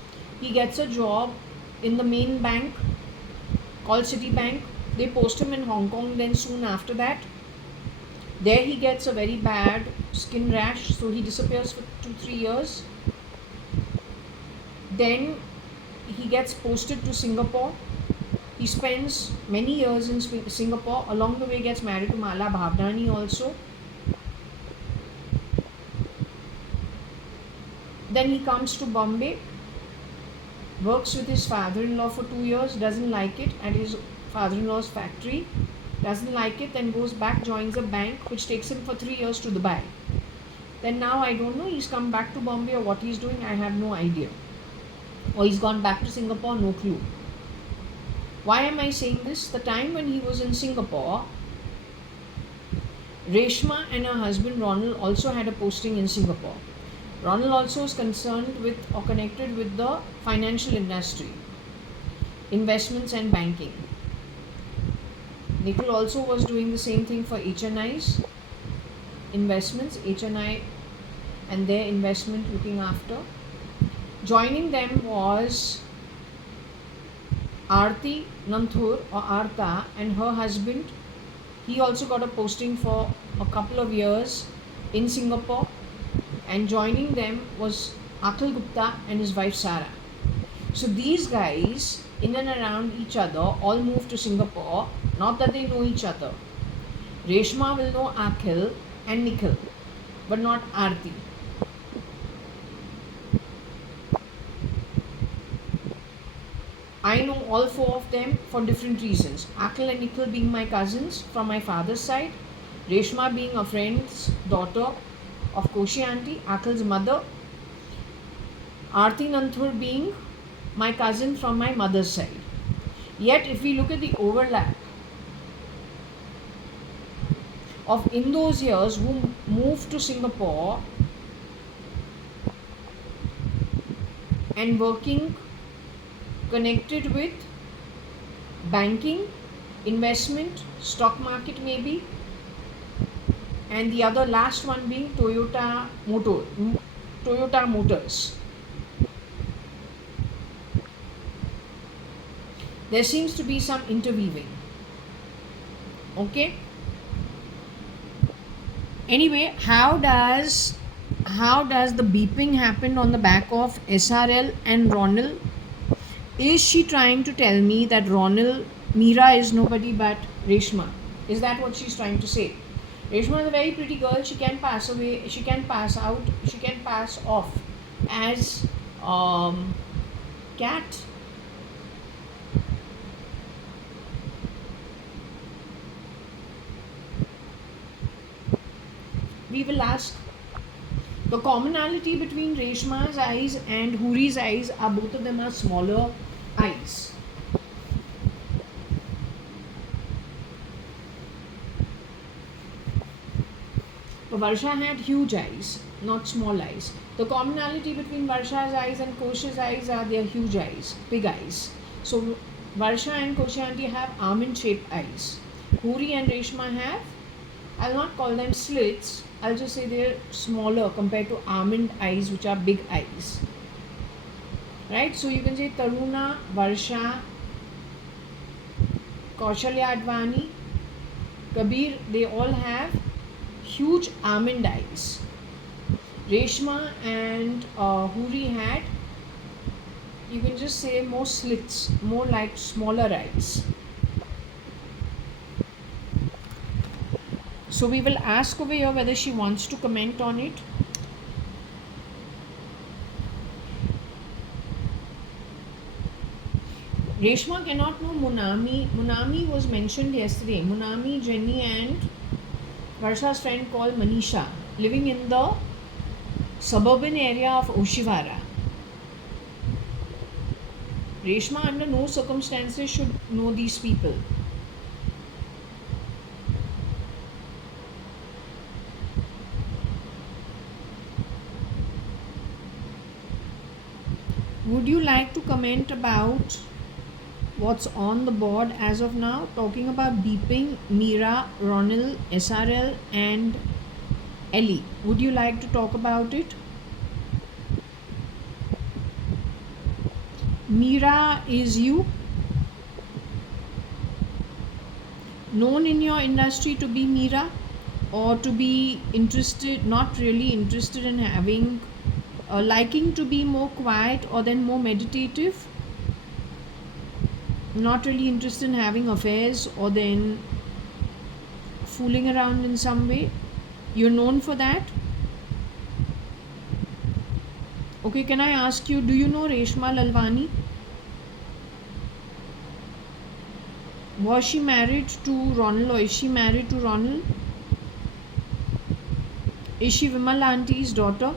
He gets a job in the main bank called Citibank. They post him in Hong Kong. Then soon after that, There he gets a very bad skin rash, so he disappears for 2 3 years. Then he gets posted to Singapore. He spends many years in Singapore. Along the way, gets married to Mala Bhavdani also. Then he comes to Bombay, works with his father-in-law for 2 years, doesn't like it at his father-in-law's factory, doesn't like it, then goes back, joins a bank, which takes him for 3 years to Dubai. Then now I don't know, he's come back to Bombay or what he's doing, I have no idea. Or he's gone back to Singapore, no clue. Why am I saying this? The time when he was in Singapore, Reshma and her husband Ronald also had a posting in Singapore. Ronald also is concerned with or connected with the financial industry, investments and banking. Nikhil also was doing the same thing for HNI's investments, HNI and their investment looking after. Joining them was Aarti Nanthur or Arta and her husband. He also got a posting for a couple of years in Singapore, and joining them was Akhil Gupta and his wife Sarah. So these guys, in and around each other, all moved to Singapore. Not that they know each other. Reshma will know Akhil and Nikhil, but not Aarti. I know all four of them for different reasons. Akhil and Nikhil being my cousins from my father's side, Reshma being a friend's daughter of Koshi auntie, Akhil's mother, Aarti Nanthur being my cousin from my mother's side. Yet if we look at the overlap of in those years who moved to Singapore and working connected with banking, investment, stock market maybe, and the other last one being Toyota Motors. There seems to be some interweaving. Okay. Anyway, how does the beeping happen on the back of SRL and Ronald? Is she trying to tell me that Meera is nobody but Reshma? Is that what she's trying to say? Reshma is a very pretty girl. She can pass away. She can pass out. She can pass off as cat. We will ask. The commonality between Reshma's eyes and Huri's eyes are both of them are smaller eyes. But Varsha had huge eyes, not small eyes. The commonality between Varsha's eyes and Kosh's eyes are their huge eyes, big eyes. So Varsha and Koshi auntie have almond shaped eyes. Huri and Reshma have, I'll not call them slits, I'll just say they're smaller compared to almond eyes, which are big eyes. Right? So you can say Taruna, Varsha, JAYA.ADVANI, Kabir, they all have huge almond eyes. Reshma and Huri had, you can just say more slits, more like smaller eyes. So we will ask over here whether she wants to comment on it. Reshma cannot know Munami. Munami was mentioned yesterday. Munami, Jenny and Varsha's friend called Manisha, living in the suburban area of Oshiwara. Reshma under no circumstances should know these people. Would you like to comment about what's on the board as of now? Talking about beeping, Meera, Ronald, SRL and Ellie. Would you like to talk about it? Meera is you, known in your industry to be Meera. or to be interested, not really interested in having, liking to be more quiet or then more meditative, not really interested in having affairs or then fooling around in some way. You're known for that. Okay, can I ask you, do you know Reshma Lalwani? Was she married to Ronald or is she married to Ronald? Is she Vimal Auntie's daughter?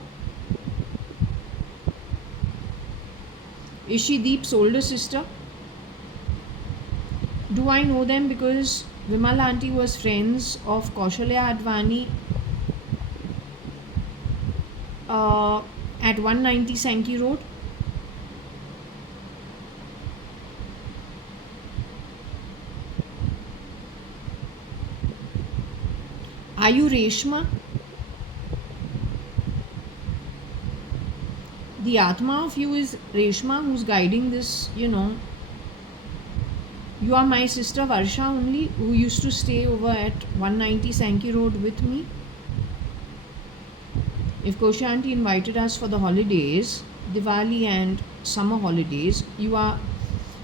Is she Deep's older sister? Do I know them because Vimal Auntie was friends of Kaushalya Advani at 190 Sankey Road? Are you Reshma? The Atma of you is Reshma who's guiding this, You are my sister Varsha only, who used to stay over at 190 Sankey Road with me. If Kosha Auntie invited us for the holidays, Diwali and summer holidays, you are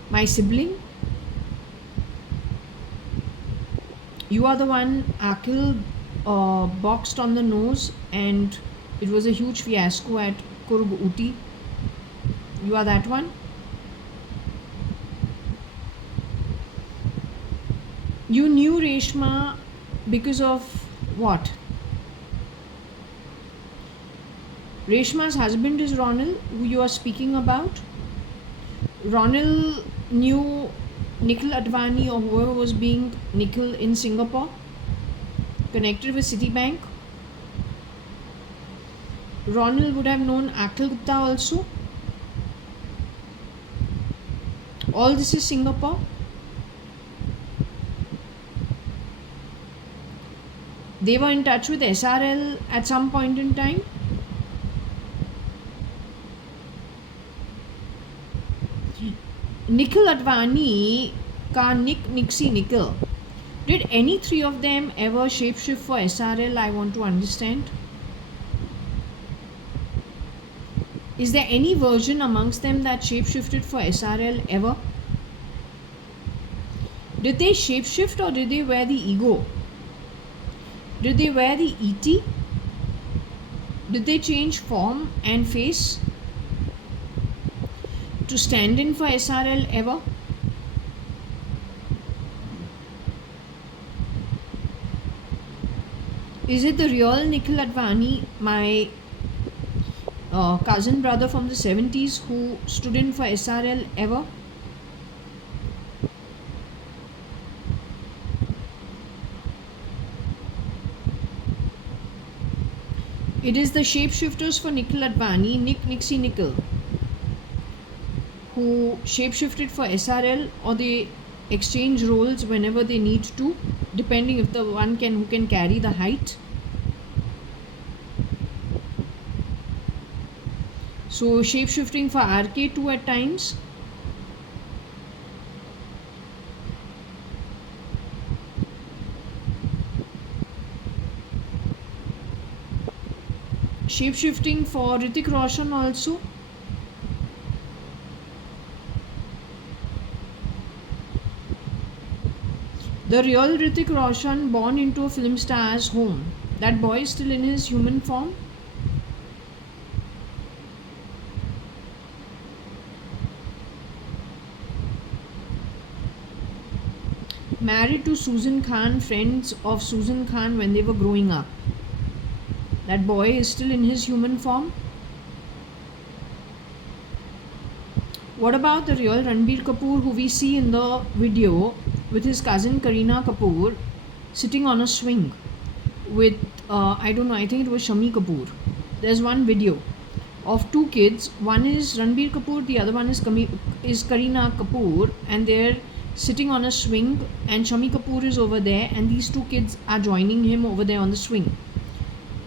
my sibling. You are the one Akhil boxed on the nose and it was a huge fiasco at Kurg Uti. You are that one. You knew Reshma because of what? Reshma's husband is Ronald, who you are speaking about. Ronald knew Nikhil Advani or whoever was being Nikhil in Singapore, connected with Citibank. Ronald would have known Akhil Gupta also. All this is Singapore. They were in touch with SRL at some point in time. Nikhil Advani ka Nixie Nikhil. Did any three of them ever shapeshift for SRL? I want to understand. Is there any version amongst them that shapeshifted for SRL ever? Did they shapeshift or did they wear the ego? Did they wear the ET? Did they change form and face to stand in for SRL ever? Is it the real Nikhil Advani, my cousin brother from the 70s, who stood in for SRL ever? It is the shapeshifters for Nikhil Advani, Nixie Nikhil, who shapeshifted for SRL, or they exchange roles whenever they need to, depending if the one who can carry the height. So shapeshifting for RK2 at times. Shapeshifting for Hrithik Roshan also. The real Hrithik Roshan, born into a film star's home. That boy is still in his human form. Married to Susan Khan, friends of Susan Khan when they were growing up. That boy is still in his human form. What about the real Ranbir Kapoor, who we see in the video with his cousin Kareena Kapoor sitting on a swing with, I don't know, I think it was Shami Kapoor. There's one video of two kids. One is Ranbir Kapoor, the other one is Kareena Kapoor, and they're sitting on a swing, and Shami Kapoor is over there, and these two kids are joining him over there on the swing.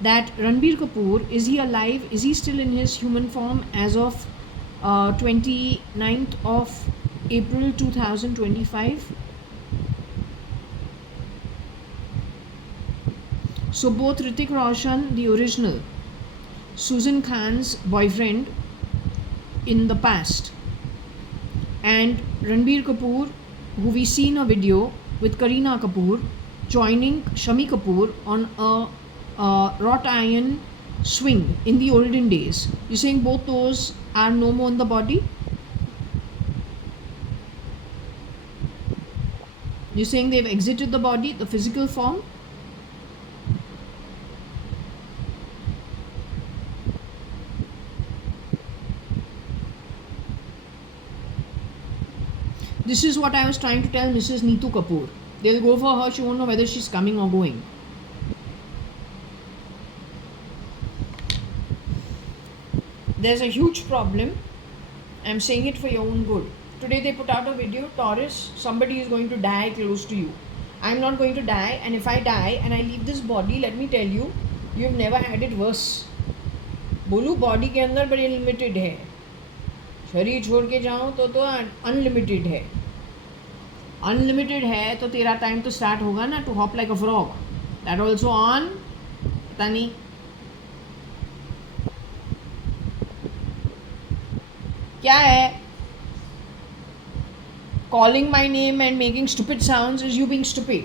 That Ranbir Kapoor, is he alive? Is he still in his human form as of 29th of April 2025? So both Hrithik Roshan, the original, Susan Khan's boyfriend in the past, and Ranbir Kapoor, who we see in a video with Kareena Kapoor, joining Shami Kapoor on a wrought iron swing in the olden days. You're saying both those are no more in the body? You're saying they've exited the body, the physical form? This is what I was trying to tell Mrs. Neetu Kapoor. They'll go for her, she won't know whether she's coming or going. There's a huge problem. I'm saying it for your own good. Today they put out a video, Taurus, somebody is going to die close to you. I'm not going to die, and if I die and I leave this body, let me tell you, you've never had it worse. बोलूँ body के अंदर बड़ी limited है, शरीर छोड़ के जाऊँ तो अनलिमिटेड है. अनलिमिटेड है तो तेरा टाइम तो स्टार्ट होगा ना to hop like a frog. That also on, पता नहीं. क्या है? Calling my name and making stupid sounds is you being stupid.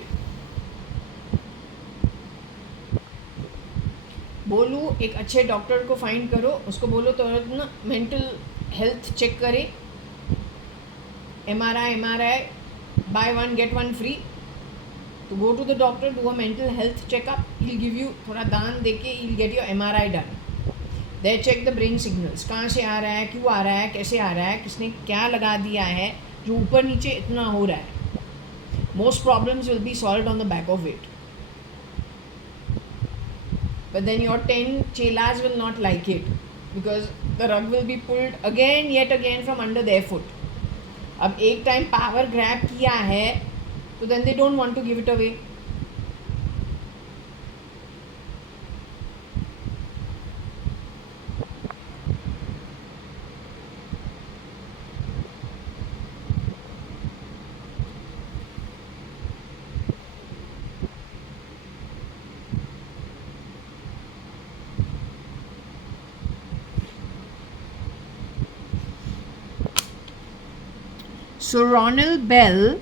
बोलूँ एक अच्छे डॉक्टर को फाइंड करो, उसको बोलो तो ना मेंटल हेल्थ चेक करे, MRI, buy one get one free. तो go to the doctor, do a mental health checkup. He'll give you थोड़ा दान देके he'll get your MRI done. They check the brain signals, कहाँ से आ रहा है, क्यों आ रहा है, कैसे आ रहा है, किसने क्या लगा दिया है जो ऊपर नीचे इतना हो रहा है. Most problems will be solved on the back of it. But then your 10 chelas will not like it because the rug will be pulled again, yet again from under their foot. अब एक time power grab किया है तो then they don't want to give it away. So Ronald Bell,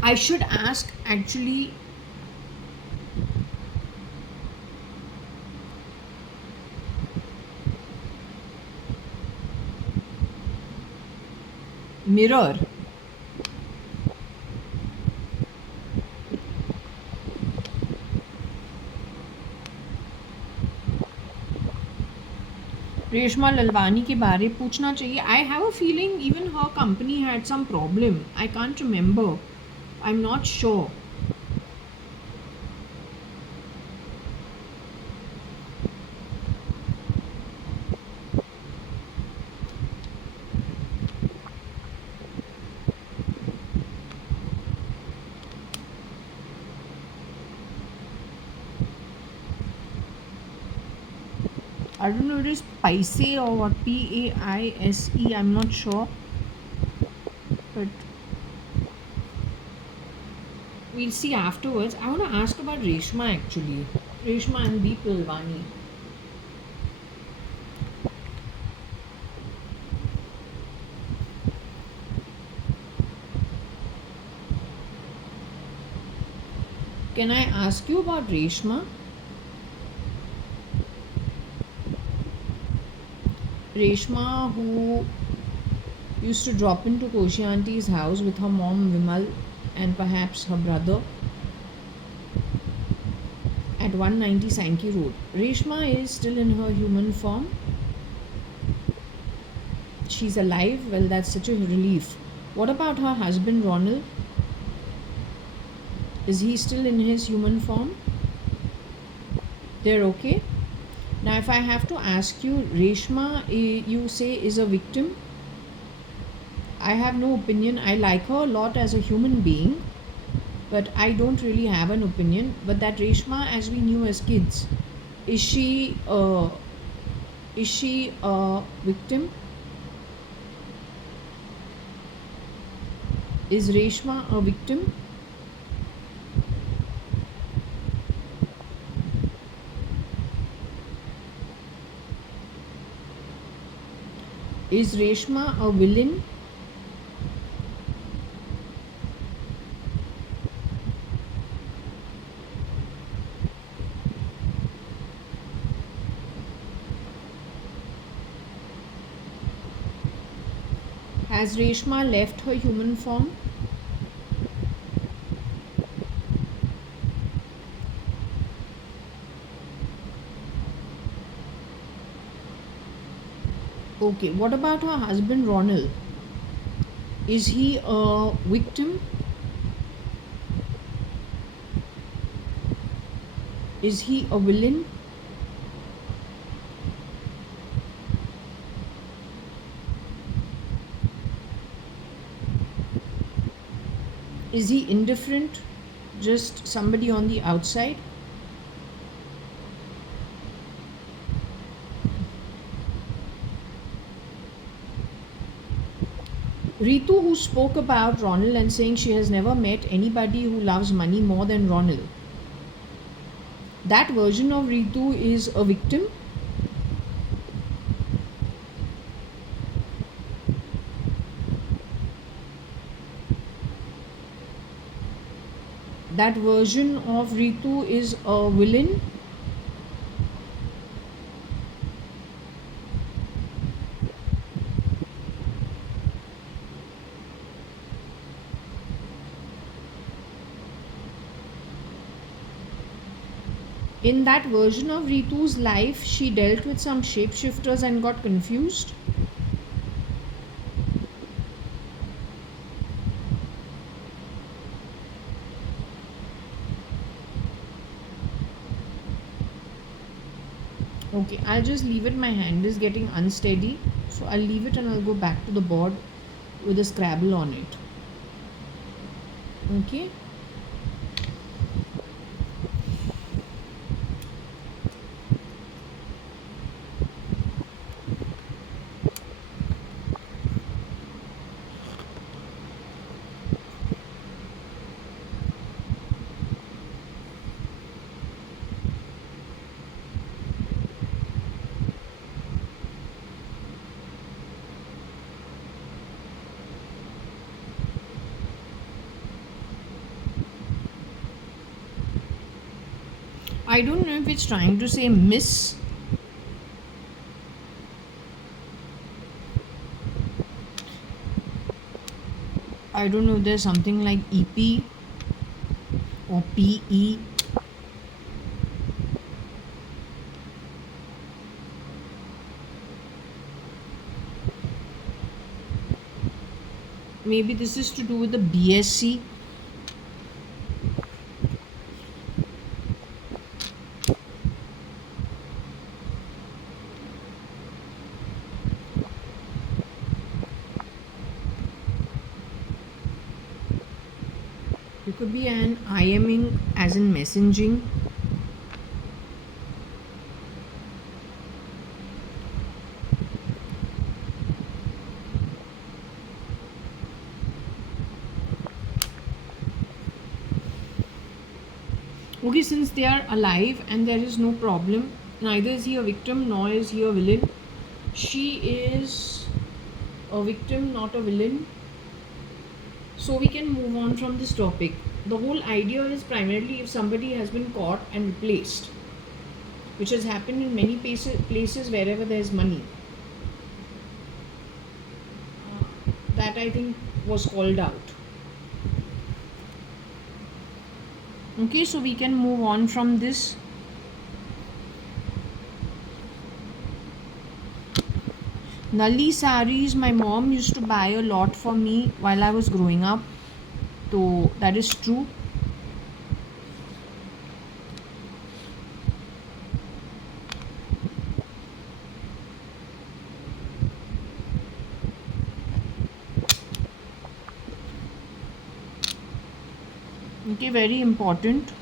I should ask actually, Mirror. Reshma Lalwani के बारे पूछना चाहिए. I have a feeling even her company had some problem. I can't remember, I am not sure. I don't know if it is Paise or what, Paise, I'm not sure. But we'll see afterwards. I want to ask about Reshma actually. Reshma and Deep Lalwani. Can I ask you about Reshma? Reshma, who used to drop into Koshi Auntie's house with her mom Vimal and perhaps her brother at 190 Sankey Road. Reshma is still in her human form. She's alive. Well, that's such a relief. What about her husband Ronald? Is he still in his human form? They're okay? Now, if I have to ask you, Reshma, you say is a victim. I have no opinion. I like her a lot as a human being, but I don't really have an opinion. But that Reshma, as we knew as kids, is she a victim? Is Reshma a victim? Is Reshma a villain? Has Reshma left her human form? Okay, what about her husband Ronald? Is he a victim? Is he a villain? Is he indifferent? Just somebody on the outside? Ritu, who spoke about Ronald and saying she has never met anybody who loves money more than Ronald, that version of Ritu is a victim. That version of Ritu is a villain. In that version of Ritu's life, she dealt with some shapeshifters and got confused. Okay, I'll just leave it. My hand is getting unsteady, so I'll leave it and I'll go back to the board with a Scrabble on it. Okay. I don't know if it's trying to say miss. I don't know if there's something like EP or PE. Maybe this is to do with the BSc. It could be an IMing as in messaging. Okay, since they are alive and there is no problem, neither is he a victim nor is he a villain. She is a victim, not a villain. So we can move on from this topic. The whole idea is primarily if somebody has been caught and replaced, which has happened in many places wherever there is money. That I think was called out. Okay, so we can move on from this. Nalli saris, my mom used to buy a lot for me while I was growing up. So that is true. Okay, very important.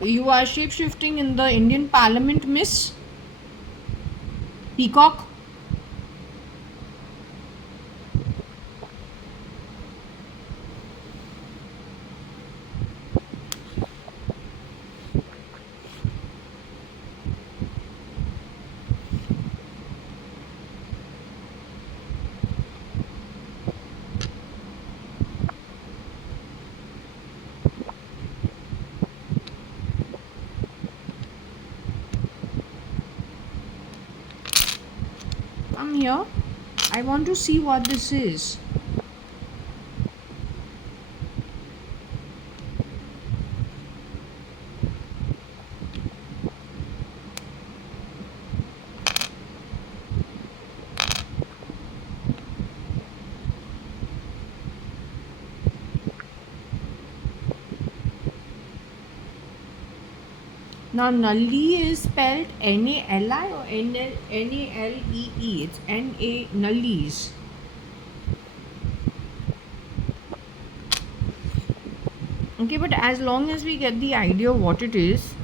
You are shape shifting in the Indian Parliament, Miss Peacock. here. I want to see what this is. Now, Nalli is spelled Nali or Nallee. It's Na Nallies. Okay, but as long as we get the idea of what it is,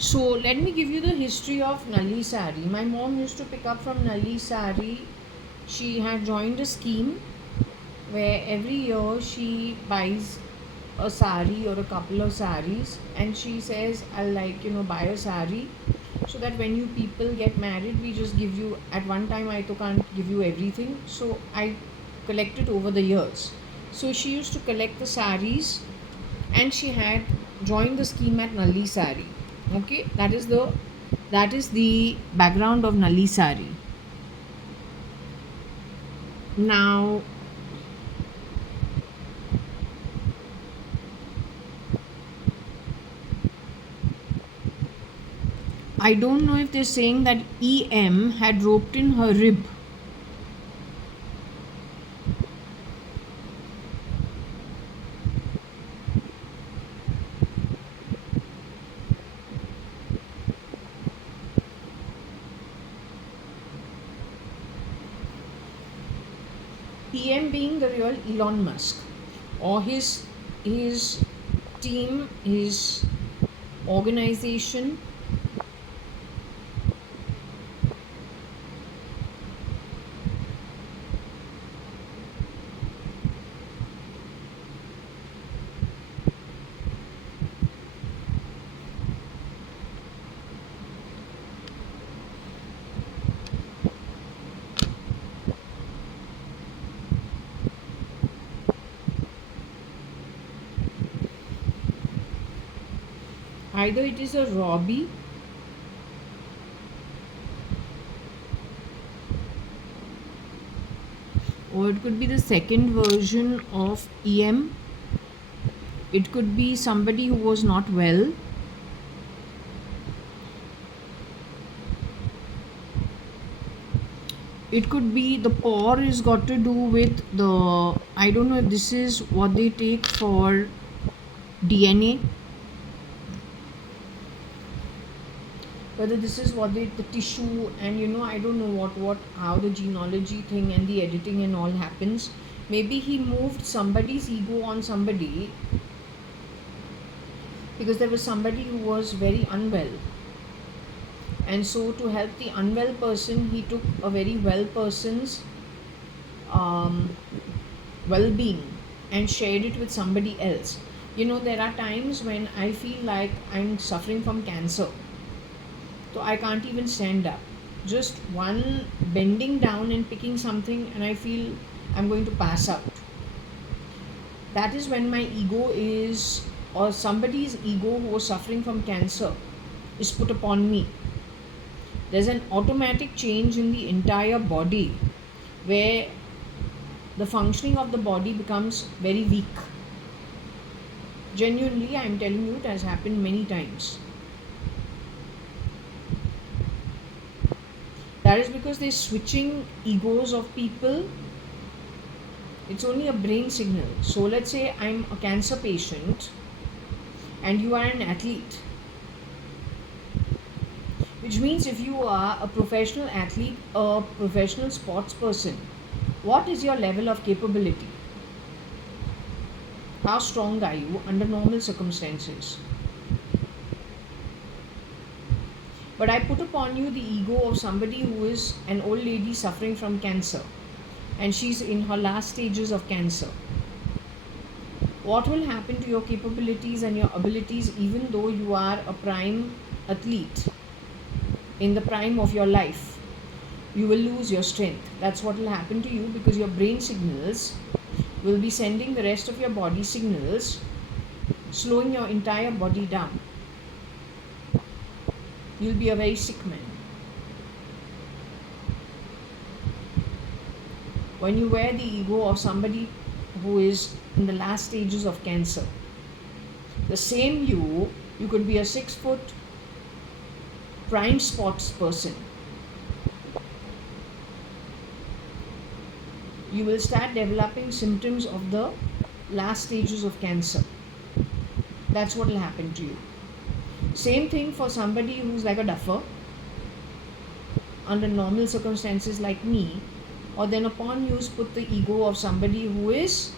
so let me give you the history of Nalli Sari. My mom used to pick up from Nalli Sari. She had joined a scheme where every year she buys a sari or a couple of saris, and she says, I'll buy a sari so that when you people get married, we just give you at one time. I can't give you everything, so I collect it over the years. So she used to collect the saris, and she had joined the scheme at Nalli Sari. Okay, that is the background of Nalli Sari. Now, I don't know if they're saying that EM had roped in her rib. EM being the real Elon Musk, or his team, his organization. Either it is a Robbie, or it could be the second version of EM. It could be somebody who was not well. It could be the pore is got to do with the, I don't know if this is what they take for DNA, whether this is what the tissue, and I don't know what how the genealogy thing and the editing and all happens. Maybe he moved somebody's ego on somebody, because there was somebody who was very unwell, and so to help the unwell person, he took a very well person's um, well-being and shared it with somebody else. There are times when I feel like I'm suffering from cancer, so I can't even stand up. Just one bending down and picking something, and I feel I'm going to pass out. That is when my ego is, or somebody's ego who was suffering from cancer, is put upon me. There's an automatic change in the entire body where the functioning of the body becomes very weak. Genuinely, I'm telling you, it has happened many times. That is because they're switching egos of people. It's only a brain signal. So let's say I'm a cancer patient and you are an athlete, which means if you are a professional athlete, a professional sports person, what is your level of capability? How strong are you under normal circumstances? But I put upon you the ego of somebody who is an old lady suffering from cancer and she's in her last stages of cancer. What will happen to your capabilities and your abilities even though you are a prime athlete in the prime of your life? You will lose your strength. That's what will happen to you because your brain signals will be sending the rest of your body signals, slowing your entire body down. You'll be a very sick man. When you wear the ego of somebody who is in the last stages of cancer, the same you could be a 6 foot prime sports person. You will start developing symptoms of the last stages of cancer. That's what will happen to you. Same thing for somebody who's like a duffer under normal circumstances like me, or then upon you put the ego of somebody who is,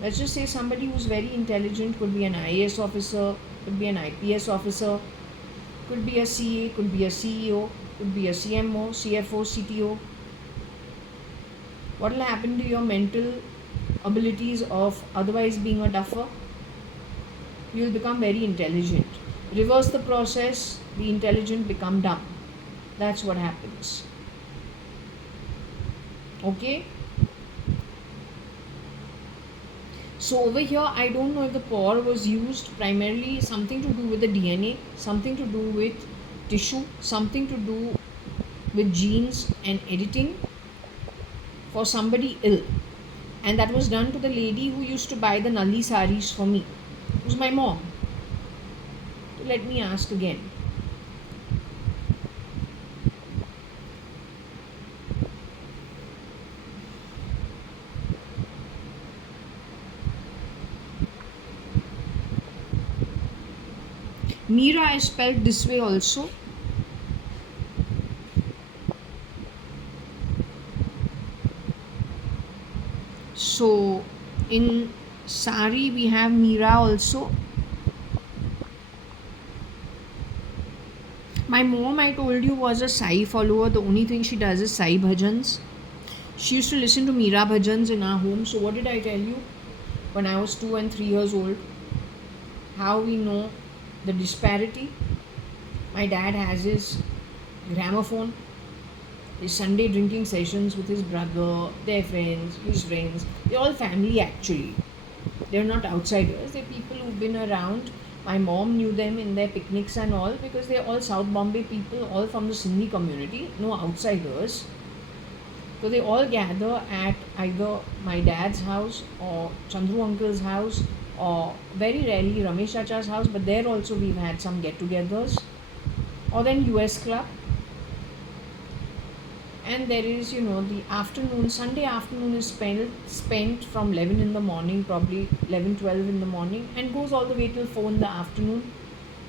let's just say somebody who's very intelligent, could be an IAS officer, could be an IPS officer, could be a CA, could be a CEO, could be a CMO, CFO, CTO. What will happen to your mental abilities of otherwise being a duffer? You will become very intelligent. Reverse the process, the intelligent become dumb. That's what happens. Okay? So over here, I don't know if the por was used primarily something to do with the DNA, something to do with tissue, something to do with genes and editing for somebody ill. And that was done to the lady who used to buy the Nalli saris for me. It was my mom. So let me ask again. Meera is spelled this way also. So in sari we have Meera also. My mom, I told you, was a Sai follower. The only thing she does is Sai bhajans. She used to listen to Meera bhajans in our home. So what did I tell you when I was 2 and 3 years old? How we know the disparity? My dad has his gramophone, his Sunday drinking sessions with his brother, their friends, his friends. They're all family actually. They're not outsiders. They're people who've been around. My mom knew them in their picnics and all because they're all South Bombay people, all from the Sindhi community, no outsiders. So they all gather at either my dad's house or Chandru uncle's house or very rarely Ramesh Chacha's house, but there also we've had some get-togethers, or then US Club. And there is, the afternoon, Sunday afternoon is spent from 11 in the morning, probably 11, 12 in the morning, and goes all the way till 4 in the afternoon.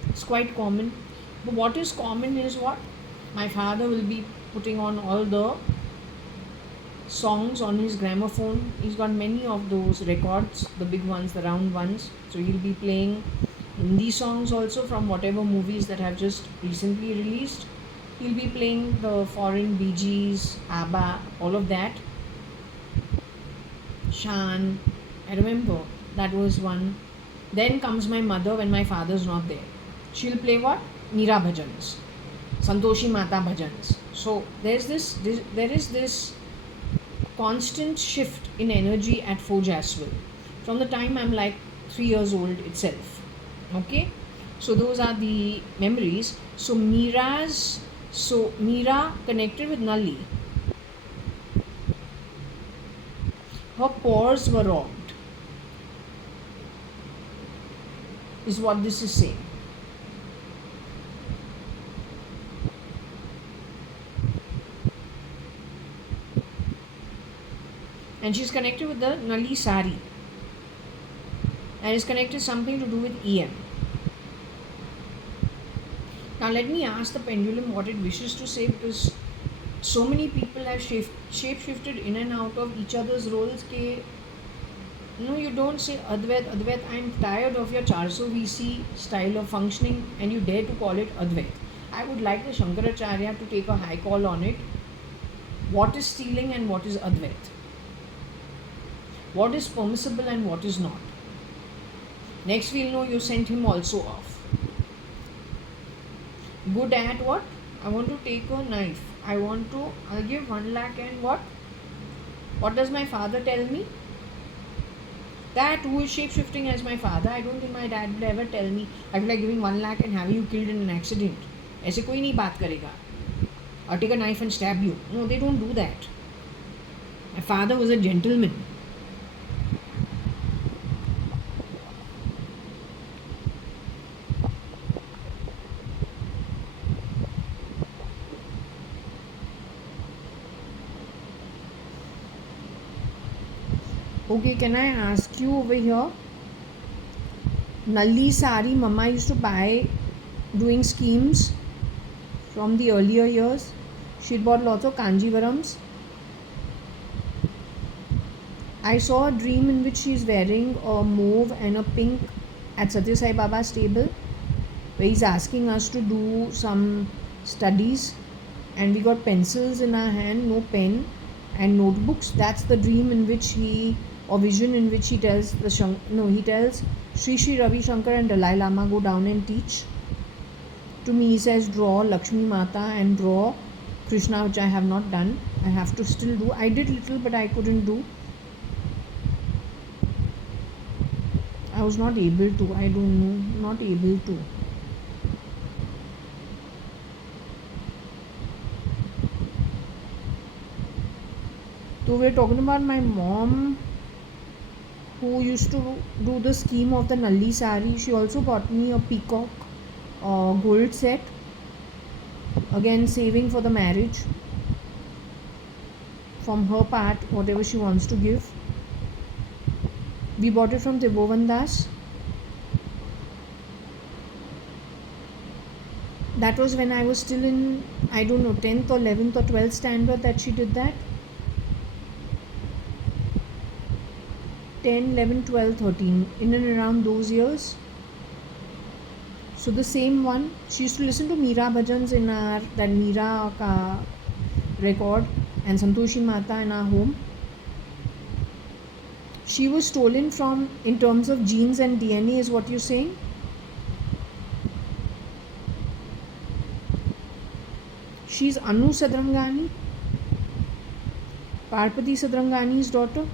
It's quite common. But what is common is what? My father will be putting on all the songs on his gramophone. He's got many of those records, the big ones, the round ones. So he'll be playing Hindi songs also from whatever movies that have just recently released. He'll be playing the foreign Bee Gees, ABBA, all of that. Shan, I remember that was one. Then comes my mother when my father's not there. She'll play what? Meera bhajans, Santoshi Mata bhajans. So there is this constant shift in energy at Foj as well. From the time I'm like 3 years old itself. Okay? So those are the memories. So Meera connected with Nalli. Her pores were robbed, is what this is saying. and she's connected with the Nali Sari, and is connected something to do with EM. Now let me ask the pendulum what it wishes to say, because so many people have shape shifted in and out of each other's roles. No, you don't say Advait, Advait. I'm tired of your 400 VC style of functioning, and you dare to call it Advait. I would like the Shankaracharya to take a high call on it. What is stealing and what is Advait? What is permissible and what is not? Next we'll know you sent him also off. Good at what? I want to take a knife. I'll give 1 lakh and what? What does my father tell me? That who is shape shifting as my father? I don't think my dad will ever tell me I feel like giving 1 lakh and having you killed in an accident. ऐसे कोई नहीं बात करेगा. Or take a knife and stab you. No, they don't do that. My father was a gentleman. Okay, can I ask you over here? Nalli sari mama used to buy doing schemes from the earlier years. She bought lots of kanjivarams. I saw a dream in which she is wearing a mauve and a pink at Satya Sai Baba's table, where he's asking us to do some studies, and we got pencils in our hand, no pen, and notebooks. That's the dream in which or vision in which he tells he tells Sri Ravi Shankar and Dalai Lama go down and teach. To me, he says draw Lakshmi Mata and draw Krishna, which I have not done. I have to still do. I did little, but I couldn't do. I was not able to. I don't know. Not able to. So we're talking about my mom, who used to do the scheme of the Nalli sari. She also bought me a peacock gold set, again saving for the marriage from her part, whatever she wants to give. We bought it from Tribhuvan Das. That was when I was still in, I don't know, 10th or 11th or 12th standard that she did that. 10, 11, 12, 13, in and around those years. So the same one, she used to listen to Meera bhajans in that Meera ka record, and Santoshi Mata in our home. She was stolen from, in terms of genes and DNA, is what you're saying? She's Anu Sadrangani, Parpati Sadrangani's daughter.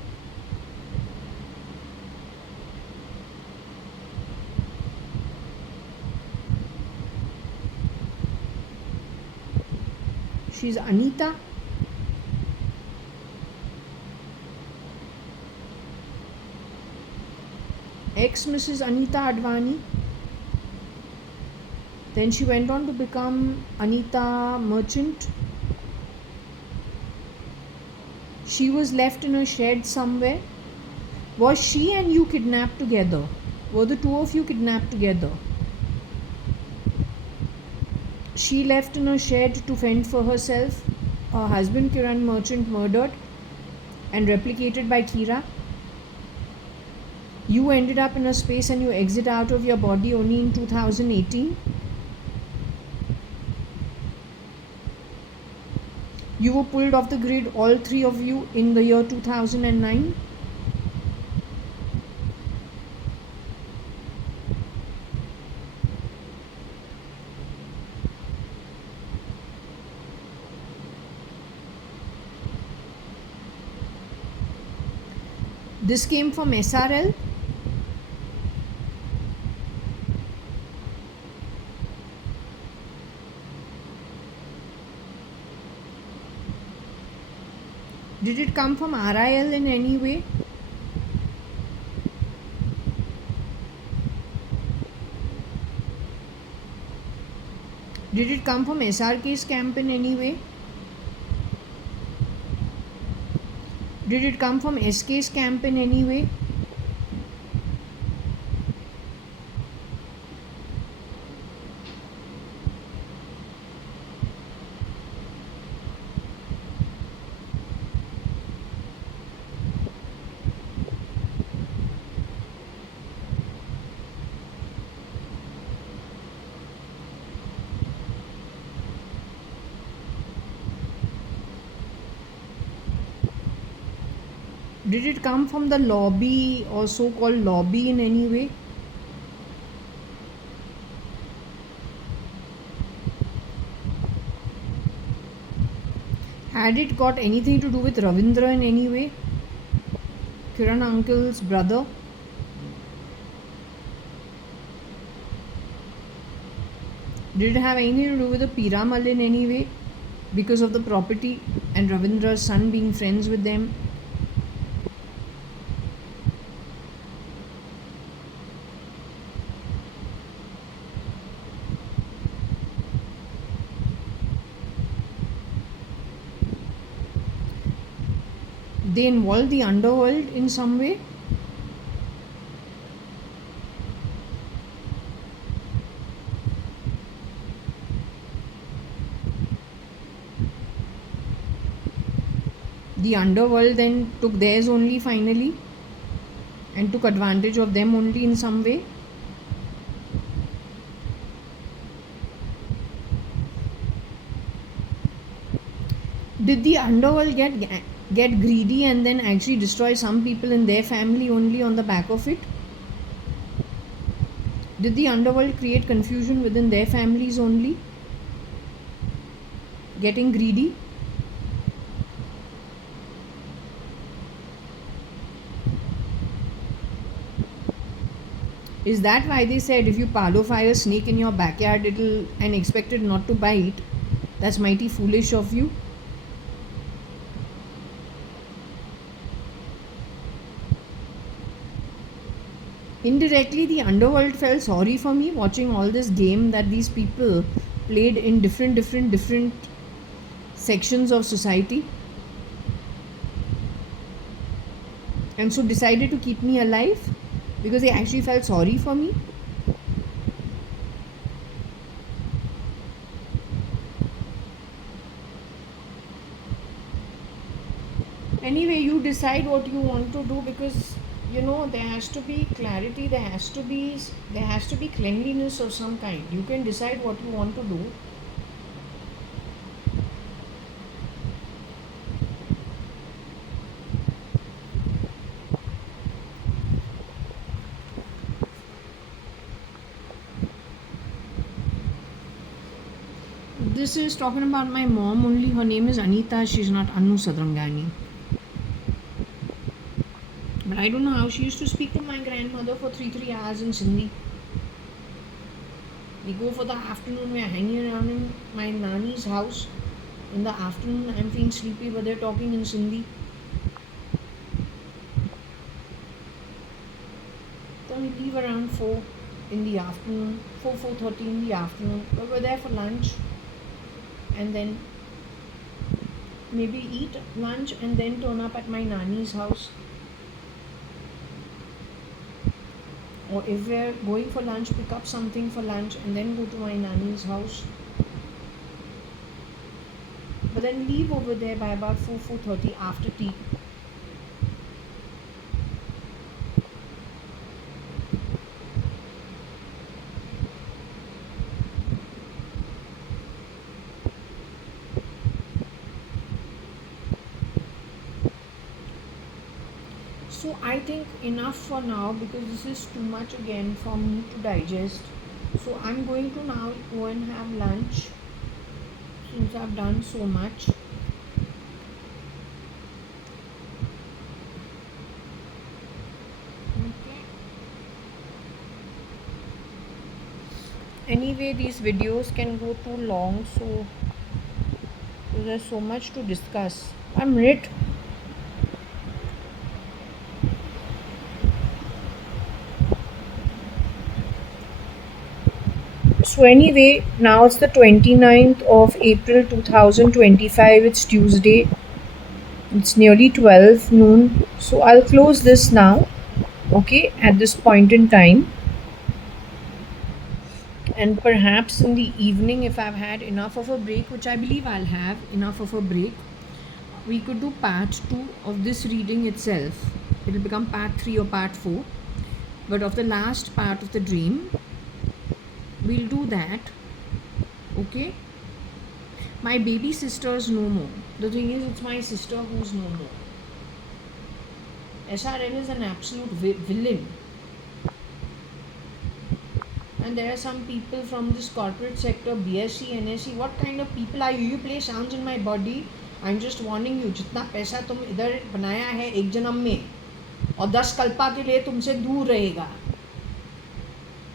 She's Anita. Ex-Mrs. Anita Advani. Then she went on to become Anita Merchant. She was left in a shed somewhere. Was she and you kidnapped together? Were the two of you kidnapped together? She left in a shed to fend for herself. Her husband Kiran Merchant murdered and replicated by Kira. You ended up in a space and you exit out of your body only in 2018. You were pulled off the grid, all three of you, in the year 2009. This came from SRL. Did it come from RIL in any way? Did it come from SRK's camp in any way? Did it come from SK's camp in any way? Did it come from the lobby or so-called lobby in any way? Had it got anything to do with Ravindra in any way? Kiran uncle's brother? Did it have anything to do with the Piramal in any way? Because of the property and Ravindra's son being friends with them? They involved the underworld in some way? The underworld then took theirs only finally and took advantage of them only in some way? Did the underworld get greedy and then actually destroy some people in their family only on the back of it? Did the underworld create confusion within their families only? Getting greedy? Is that why they said if you palofy a snake in your backyard it'll and expect it not to bite? That's mighty foolish of you. Indirectly, the underworld felt sorry for me watching all this game that these people played in different sections of society, and so decided to keep me alive because they actually felt sorry for me. Anyway, you decide what you want to do, because there has to be clarity, there has to be cleanliness of some kind. You can decide what you want to do. This is talking about my mom only. Her name is Anita. She's not Anu Sadrangani. But I don't know how she used to speak to my grandmother for 3 hours in Sindhi. We go for the afternoon, we are hanging around in my nanny's house. In the afternoon, I'm feeling sleepy, but they're talking in Sindhi. Then we leave around 4 in the afternoon, 4:30 in the afternoon. But we're there for lunch, and then maybe eat lunch and then turn up at my nanny's house. Or if we're going for lunch, pick up something for lunch and then go to my nanny's house. But then leave over there by about 4:30 after tea. So I think enough for now, because this is too much again for me to digest. So I'm going to now go and have lunch since I've done so much. Okay. Anyway, these videos can go too long, so there's so much to discuss. I'm lit. So anyway, now it's the 29th of April 2025. It's Tuesday. It's nearly 12 noon, so I'll close this now, okay, at this point in time. And perhaps in the evening, if I've had enough of a break, which I believe I'll have enough of a break, we could do part 2 of this reading itself. It'll become part 3 or part 4. But of the last part of the dream, we'll do that, okay? My baby sister's no more. The thing is, it's my sister who's no more. SRN is an absolute villain. And there are some people from this corporate sector, BSc, NSc. What kind of people are you? You play sounds in my body. I'm just warning you. जितना पैसा तुम इधर बनाया है एक जन्म में और 10 कल्पा के लिए तुमसे दूर रहेगा.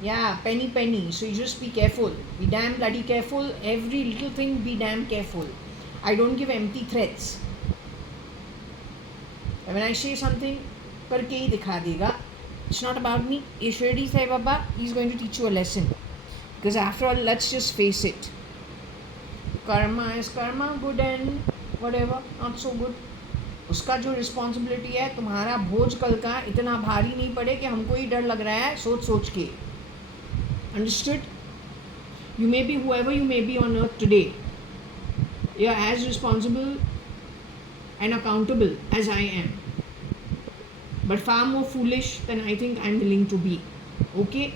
Yeah, penny penny. So you just be careful. Be damn bloody careful. Every little thing, be damn careful. I don't give empty threats. And when I say something, करके ही दिखा देगा. It's not about me. Ye Shirdi Sai Baba, he's going to teach you a lesson. Because after all, let's just face it. Karma is karma, good and whatever, not so good. उसका जो responsibility है, तुम्हारा बोझ कल का इतना भारी नहीं पड़े कि हमको ही डर लग रहा है सोच सोच के. Understood? You may be whoever you may be on earth today. You are as responsible and accountable as I am. But far more foolish than I think I'm willing to be. Okay?